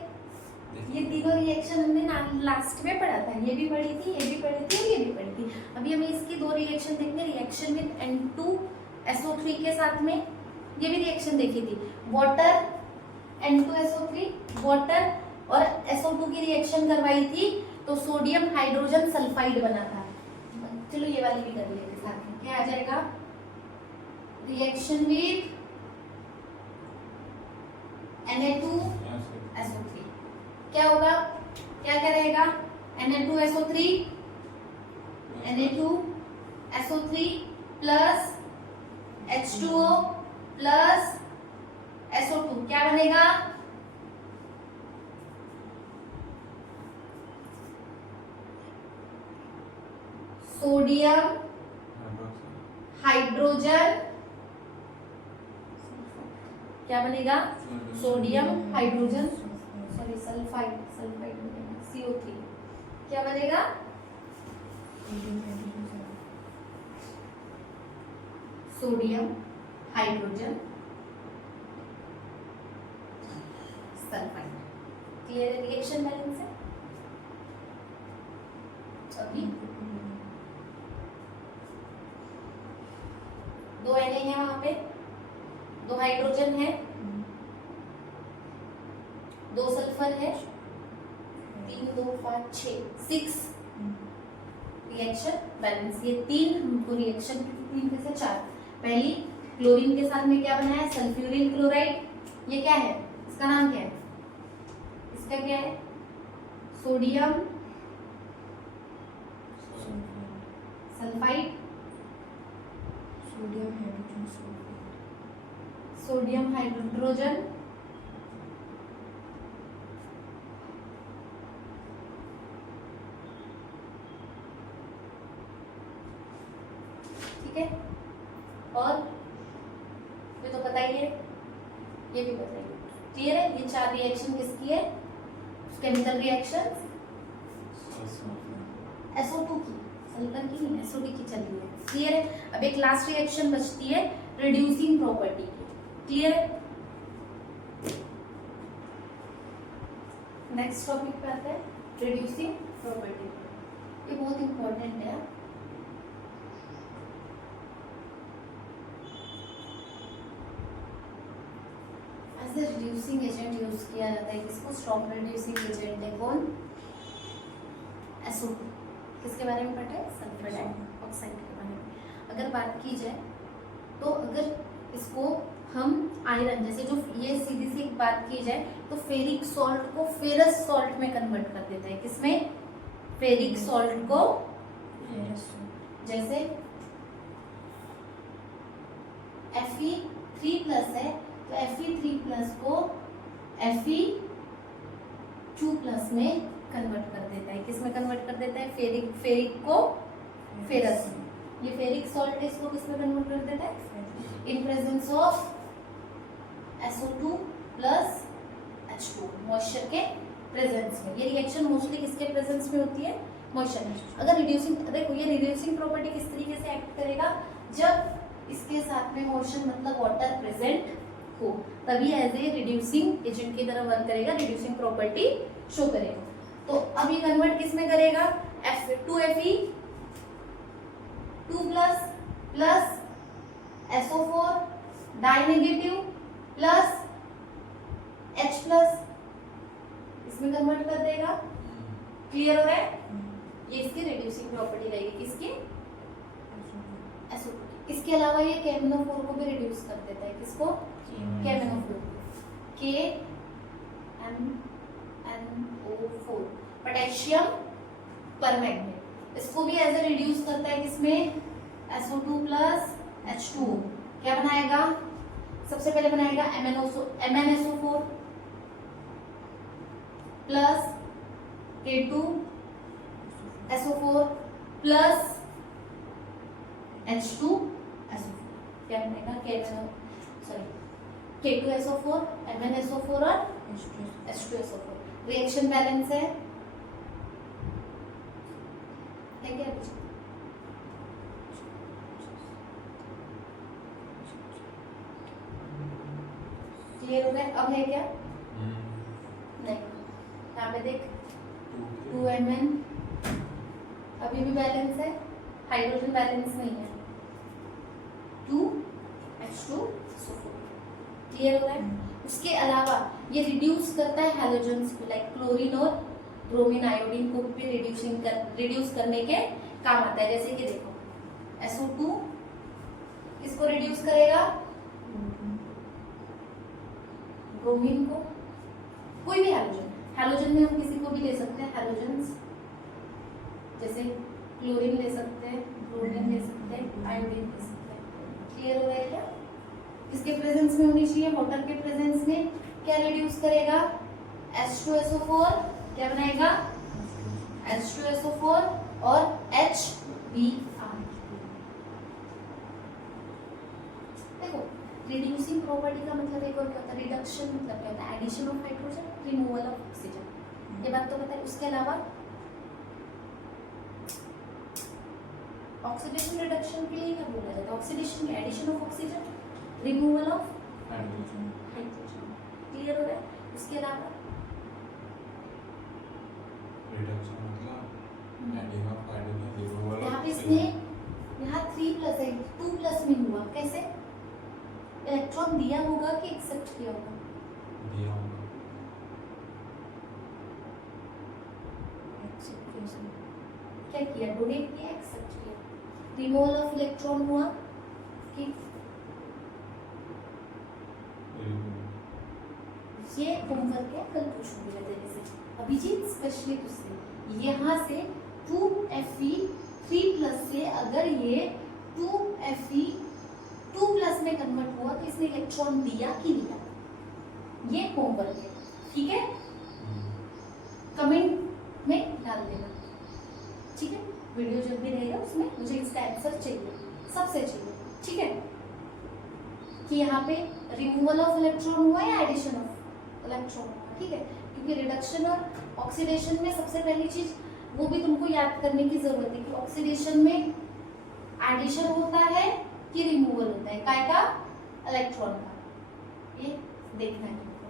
ये तीनों रिएक्शन हमने लास्ट में पढ़ा था। ये भी पढ़ी थी, ये भी पढ़ी थी और ये भी पढ़ी थी। अभी हमें इसकी 2 रिएक्शन देखने, रिएक्शन विद N2SO3 के साथ में ये भी रिएक्शन देखी थी। वाटर N2SO3 वाटर और SO2 की रिएक्शन करवाई थी तो सोडियम हाइड्रोजन सल्फाइड बना था। चलो ये वाली भी कर लेते साथ में। क्या आ जाएगा? रिएक्शन विद Na2SO3 क्या होगा? क्या करेगा? Na2SO3 plus H2O plus SO2 क्या बनेगा? सोडियम हाइड्रोजन, क्या बनेगा? सोडियम हाइड्रोजन सल्फाइड CO3 क्या बनेगा? Sodium hydrogen sulphide. क्लियर है? रिएक्शन बैलेंस है। अभी दो Na है वहां पे, दो हाइड्रोजन है, दो सल्फर है, 3 2 5 6 रिएक्शन बैलेंस। ये तीन हमको रिएक्शन तीन में से चार। पहली क्लोरीन के साथ में क्या बना है? सल्फ्यूरिन क्लोराइड। ये क्या है? इसका नाम क्या है? इसका क्या है? सोडियम सल्फाइड, सोडियम हाइड्रोजन, ठीक है। और ये तो पता ही है, ये भी पता ही है। क्लियर है? ये चार रिएक्शन किसकी है? केमिकल रिएक्शन SO2 की, सल्फर की नहीं, SO2 की चल रही है। क्लियर है? अब एक लास्ट रिएक्शन बचती है रिड्यूसिंग प्रॉपर्टी की। क्लियर है? नेक्स्ट टॉपिक पे आता है रिड्यूसिंग प्रॉपर्टी। ये बहुत इंपॉर्टेंट है। As a reducing agent use किया जाता है किसको? स्ट्रॉन्ग रिड्यूसिंग एजेंट है कौन? SO2। किसके बारे में पढ़ा है? सल्फर डाइऑक्साइड के बारे में। अगर बात की जाए तो अगर इसको हम आयरन, जैसे जो ये सीधी सी बात की जाए तो फेरिक सॉल्ट को फेरस सॉल्ट में कन्वर्ट कर देता है। किसमें? फेरिक सॉल्ट को, जैसे Fe3+ है तो Fe3+ को Fe2+ में कन्वर्ट कर देता है। किस में कन्वर्ट कर देता है? फेरिक को फेरस में। ये फेरिक सॉल्ट है, इसको किस में कन्वर्ट कर देता है? इन presence of SO2 plus H2, moisture के प्रेजेंस में। ये रिएक्शन मोस्टली किसके प्रेजेंस में होती है? मॉइस्चर में। अगर रिड्यूसिंग, देखो ये रिड्यूसिंग प्रॉपर्टी किस तरीके से एक्ट करेगा? जब इसके साथ में मॉइस्चर मतलब वाटर प्रेजेंट हो, तभी एज ए रिड्यूसिंग एजेंट की तरह वर्क करेगा, रिड्यूसिंग प्रॉपर्टी शो करेगा। तो अब ये कन्वर्ट किस में करेगा? F2Fe 2+ plus SO4 die negative plus H+, इसमें कन्वर्ट कर देगा। क्लियर हो रहा है? ये इसकी रिड्यूसिंग प्रॉपर्टी रहेगी। किसकी? SO2। इसके अलावा ये KMnO4 को भी रिड्यूस कर देता है। किसको? KMnO4, KMnO4, potassium permanganate. इसको भी एज ए रिड्यूस करता है। किसमें? SO2 plus H2O। क्या बनाएगा? सबसे पहले बनाएगा MnSO4 plus K2SO4 plus H2SO4। क्या बनेगा? K2SO4, MnSO4 और H2SO4। रिएक्शन बैलेंस है क्या? क्लियर हो गया? अब है क्या? नहीं। यहाँ पे देख 2Mn अभी भी बैलेंस है, हाइड्रोजन बैलेंस नहीं है। 2H2SO4। क्लियर हो रहा है? उसके अलावा ये रिड्यूस करता है हैलोजेंस को, लाइक क्लोरीन और ब्रोमीन आयोडीन को भी रिड्यूस करने के काम आता है। जैसे कि देखो SO2 इसको रिड्यूस करेगा, ब्रोमीन को, कोई भी हैलोजन में हम किसी को भी ले सकते हैं। हैलोजेंस जैसे क्लोरीन ले सकते हैं, ब्रोमीन ले सकते हैं, आयोडीन ले सकते हैं। क्लियर हो रहा है क्या? किसके प्रेजेंस में होनी चाहिए? वाटर के प्रेजेंस में। क्या रिड्यूस करेगा? H2SO4 क्या बनाएगा? H2SO4 और HBr। देखो रिड्यूसिंग प्रॉपर्टी का मतलब एक और क्या होता है? रिडक्शन मतलब क्या होता है? Addition of hydrogen, removal of oxygen. ये बात तो पता है। उसके अलावा ऑक्सीडेशन रिडक्शन के लिए क्या बोला जाता है? Oxidation, addition of oxygen. Removal of hydrogen hydrogen. Clear हो रहा है? उसके अलावा रिडक्शन मतलब एडिंग ऑफ हाइड्रोजन रिमूवल यहाँ पे इसने यहाँ 3 प्लस है, 2 प्लस में हुआ कैसे? इलेक्ट्रॉन दिया होगा कि एक्सेप्ट किया होगा? दिया होगा एक्सेप्टेशन क्या किया? डोनेट किया, एक्सेप्ट किया। रिमूवल ऑफ इलेक्ट्रॉन हुआ कि ये होमवर्क है, कल पूछूंगी मैं तेरे से। अभिजीत स्पेशली तुझसे यहाँ से 2Fe3+ से अगर ये 2Fe2+ में कन्वर्ट हुआ तो इसने इलेक्ट्रॉन दिया कि लिया? ये होमवर्क है, ठीक है? कमेंट में डाल देना, ठीक है? वीडियो जब भी रहेगा उसमें मुझे इसका आंसर चाहिए, सबसे चाहिए, ठीक है? कि यहाँ पे रिमूवल ऑफ इलेक्ट्रॉन हुआ या एडिशन ऑफ इलेक्ट्रॉन हुआ, ठीक है? क्योंकि रिडक्शन और ऑक्सीडेशन में सबसे पहली चीज वो भी तुमको याद करने की जरूरत है कि ऑक्सीडेशन में एडिशन होता है कि रिमूवल होता है, काय का? इलेक्ट्रॉन का। ये देखना है तुमको,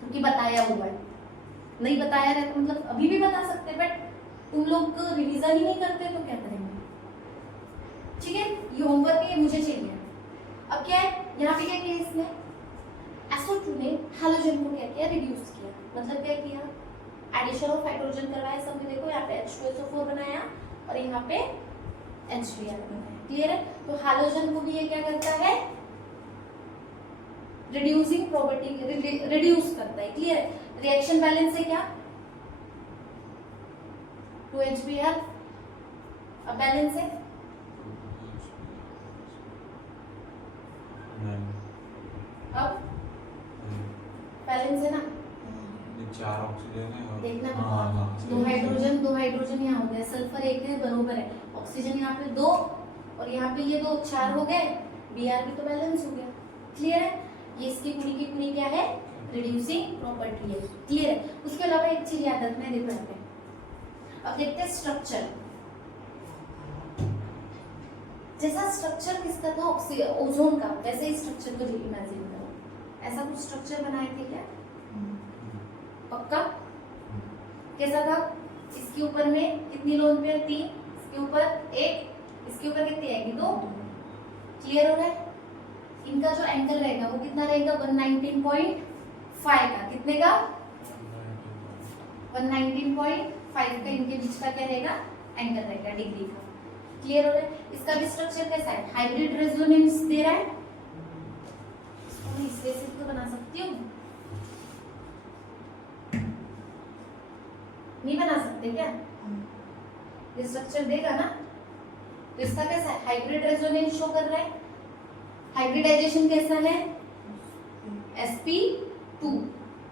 क्योंकि बताया हुआ है। नहीं बताया रहता मतलब अभी भी बता सकते, बट तुम लोग रिवीजन ही नहीं करते तो क्या करेंगे, ठीक है? ये होमवर्क है, ये मुझे चाहिए। अब क्या है यहाँ पे, क्या किया इसने? SO2 ने हैलोजन को क्या किया? रिड्यूस किया। मतलब क्या किया? एडिशन ऑफ हाइड्रोजन करवाया। सब में देखो यहाँ पे H2SO4 बनाया और यहाँ पे HBr बनाया। क्लियर है? तो हैलोजन को भी ये क्या करता है? रिड्यूसिंग प्रॉपर्टी, रिड्यूस करता है। क्लियर है? रिएक्शन बैलेंस है क्या? 2HBr। अब बैलेंस है अब बैलेंस है ना? ये 4 ऑक्सीजन है और देखना हाँ, दो हाइड्रोजन यहाँ हो गया, सल्फर 1 है, बरोबर है। ऑक्सीजन यहाँ पे 2 और यहाँ पे ये 2, 4 हो गए। Br भी तो बैलेंस हो गया। क्लियर है? ये इसकी पूरी की पूरी क्या है? रिड्यूसिंग प्रॉपर्टी है। क्लियर है? उसके अलावा एक चीज याद रखना है, देखो यहाँ पे। अब देखते हैं स्ट्रक्चर। जैसा स्ट्रक्चर किसका था? ओजोन का, वैसे ही स्ट्रक्चर को इमेजिन करो। ऐसा कुछ स्ट्रक्चर बनाए थे क्या? पक्का? कैसा था? इसके ऊपर में कितनी लोन पे? 3, इसके ऊपर 1, इसके ऊपर कितनी आएगी? 2। क्लियर हो रहा है? इनका जो एंगल रहेगा वो कितना रहेगा? 119.5 का। कितने का? 119.5 का इनके बीच का क्या रहेगा? एंगल रहेगा, डिग्री का। क्लियर हो रहा है? इसका भी स्ट्रक्चर कैसा है? हाइब्रिड रेजोनेंस दे रहा है। इसको मैं इस वे से तो बना सकती हूँ, नहीं बना सकते क्या? ये स्ट्रक्चर देगा ना? तो इसका कैसा है? हाइब्रिड रेजोनेंस शो कर रहा है। हाइब्रिडाइजेशन कैसा है? sp2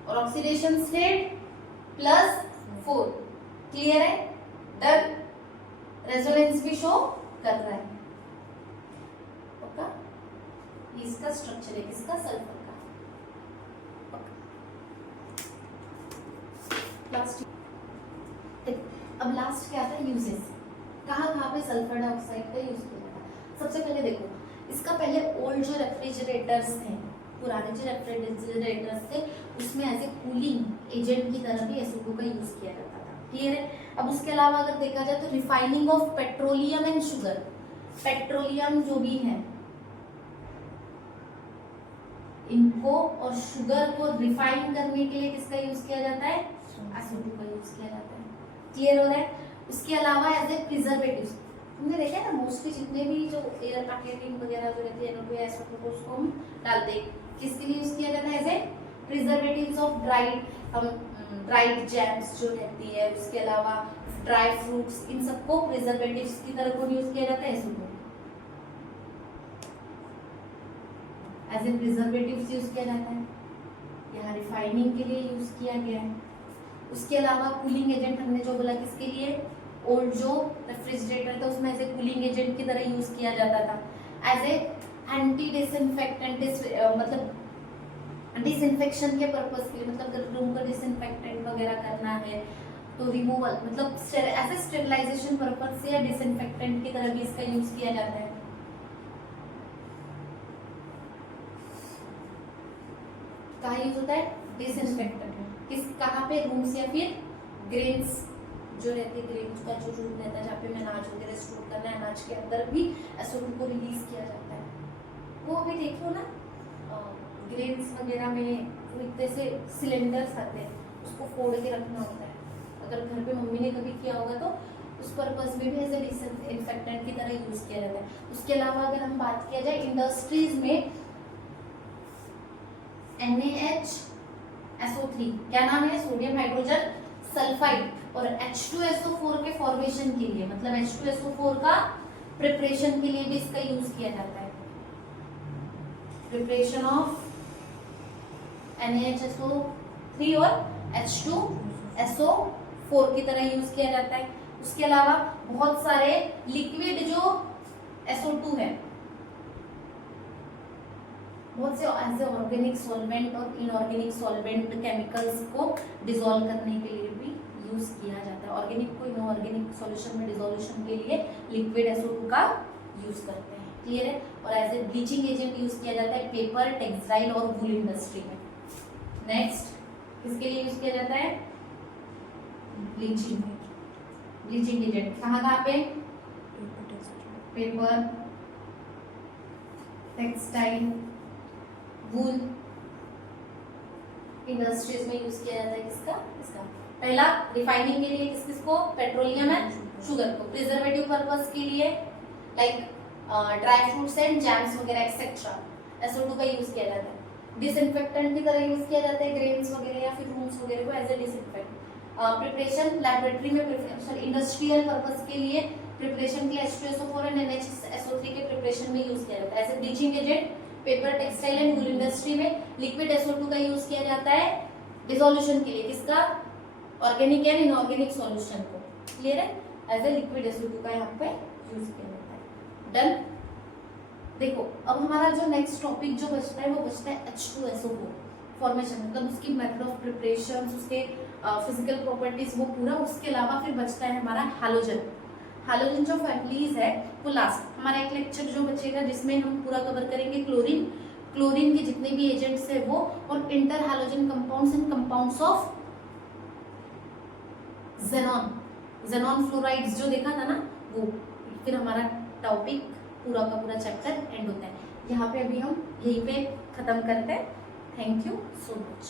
और ऑक्सीडेशन स्टेट +4। क्लियर है? डन। रेजोनेंस भी शो कर रहा है। पक्का? ये इसका स्ट्रक्चर है, किसका? सल्फर का। लास्ट, अब लास्ट क्या आता है? यूजेस। कहाँ पे सल्फर डाइऑक्साइड का यूज किया जाता है? सबसे पहले देखो, इसका पहले ओल्ड जो रेफ्रिजरेटर्स थे, पुराने जो रेफ्रिजरेटर्स थे, उसमें एज ए कूलिंग एजेंट की तरह भी SO2 का यूज किया जाता था। क्लियर है? अब उसके अलावा अगर देखा जाए तो refining of petroleum and sugar, petroleum जो भी है इनको और शुगर को रिफाइन करने के लिए किसका यूज किया जाता है? SO2 का यूज किया जाता है। क्लियर हो रहा है? उसके अलावा एज ए प्रिजर्वेटिव, तुमने देखा है ना मोस्टली जितने भी जो एयर पैकेजिंग वगैरह जो रहती है NO2 या SO2 को उसको हम डालते हैं, किसके लिए यूज किया जाता है? As a preservatives of dried jams जो रहती है, उसके अलावा ड्राई फ्रूट्स, इन सबको प्रिजर्वेटिव्स की तरह को यूज किया जाता है SO2 as a preservatives use किया जाता है। यहाँ रिफाइनिंग के लिए यूज किया गया है। उसके अलावा कूलिंग एजेंट हमने जो बोला, किसके लिए? ओल्ड जो रेफ्रिजरेटर था उसमें एज ए कूलिंग एजेंट की तरह यूज किया जाता था। एज ए एंटी डिसइंफेक्टेंट, मतलब डिसइंफेक्शन के पर्पस के लिए, मतलब अगर रूम को डिसइंफेक्टेंट वगैरह करना है तो रिमूवल, मतलब ऐसे स्टेरिलाइजेशन पर्पस से या डिसइंफेक्टेंट की तरह भी इसका यूज किया जाता है। कहाँ यूज होता है? डिसइंफेक्टेंट। किस कहाँ पे? रूम्स या फिर ग्रेन्स जो रहते हैं, ग्रेन्स का जो रूम रहता है जहाँ पे मैं अनाज वगैरह स्टोर करना है, अनाज के अंदर भी SO2 को रिलीज किया जाता है। वो अभी देखो ना, ग्रेन्स वगैरह में वो एक तरह से सिलेंडर्स आते हैं, उसको फोड़ के रखना होता है। अगर घर पे मम्मी ने कभी किया होगा तो उस पर्पज में भी एज ए डिसइंफेक्टेंट की तरह यूज किया जाता है। उसके अलावा अगर हम बात किया जाए इंडस्ट्रीज में NaHSO3 क्या नाम है? Sodium hydrogen sulphide. और H2SO4 के फॉर्मेशन के लिए, मतलब H2SO4 का प्रिपरेशन के लिए भी इसका यूज किया जाता है। प्रिपरेशन ऑफ NaHSO3 और H2SO4 की तरह यूज किया जाता है। उसके अलावा बहुत सारे लिक्विड जो SO2 है, बहुत से ऐसे ऑर्गेनिक सॉल्वेंट और इनऑर्गेनिक सॉल्वेंट केमिकल्स को डिसॉल्व करने के लिए भी यूज किया जाता है। ऑर्गेनिक को इनऑर्गेनिक सॉल्यूशन में डिसोल्यूशन के लिए लिक्विड SO2 का यूज करते हैं। क्लियर है? और as a bleaching agent use किया जाता है पेपर, टेक्सटाइल और वूल इंडस्ट्री में। नेक्स्ट किसके लिए यूज किया जाता है? Bleaching agent. कहाँ पे? पेपर, टेक्सटाइल, वूल इंडस्ट्रीज में यूज किया जाता है। किसका? इसका। पहला रिफाइनिंग के लिए किसको? पेट्रोलियम एंड शुगर को। प्रिजर्वेटिव पर्पस के लिए like dry fruits and jams वगैरह एक्सेट्रा SO2 का यूज किया जाता है। डिसइंफेक्टेंट की तरह यूज किया जाता है ग्रेन्स वगैरह या फिर रूम्स वगैरह को as a disinfectant. Preparation laboratory में, इंडस्ट्रियल पर्पस के लिए प्रिपरेशन के लिए H2SO4 एंड NaHSO3 के प्रिपरेशन में यूज किया जाता है। As a bleaching agent paper, textile and wool industry में लिक्विड SO2 का यूज किया जाता है डिसोल्यूशन के लिए। किसका? ऑर्गेनिक एंड इनऑर्गेनिक सॉल्यूशन को। क्लियर है? एज ए लिक्विड SO2 का यहाँ पे यूज किया जाता है। डन। देखो अब हमारा जो नेक्स्ट टॉपिक जो बचता है वो बचता है H2SO4 फॉर्मेशन, मतलब उसकी मेथड ऑफ प्रिपरेशन, उसके फिजिकल प्रॉपर्टीज वो पूरा। उसके अलावा फिर बचता है हमारा हैलोजन। हैलोजन जो फैमिलीज है वो लास्ट हमारा एक लेक्चर जो बचेगा जिसमें हम पूरा कवर करेंगे क्लोरीन के जितने भी एजेंट्स है वो, और inter halogen compounds and compounds of xenon fluorides जो देखा था ना वो। फिर हमारा टॉपिक पूरा का पूरा चैप्टर एंड होता है। यहाँ पे अभी हम यहीं पे खत्म करते हैं। Thank you so much.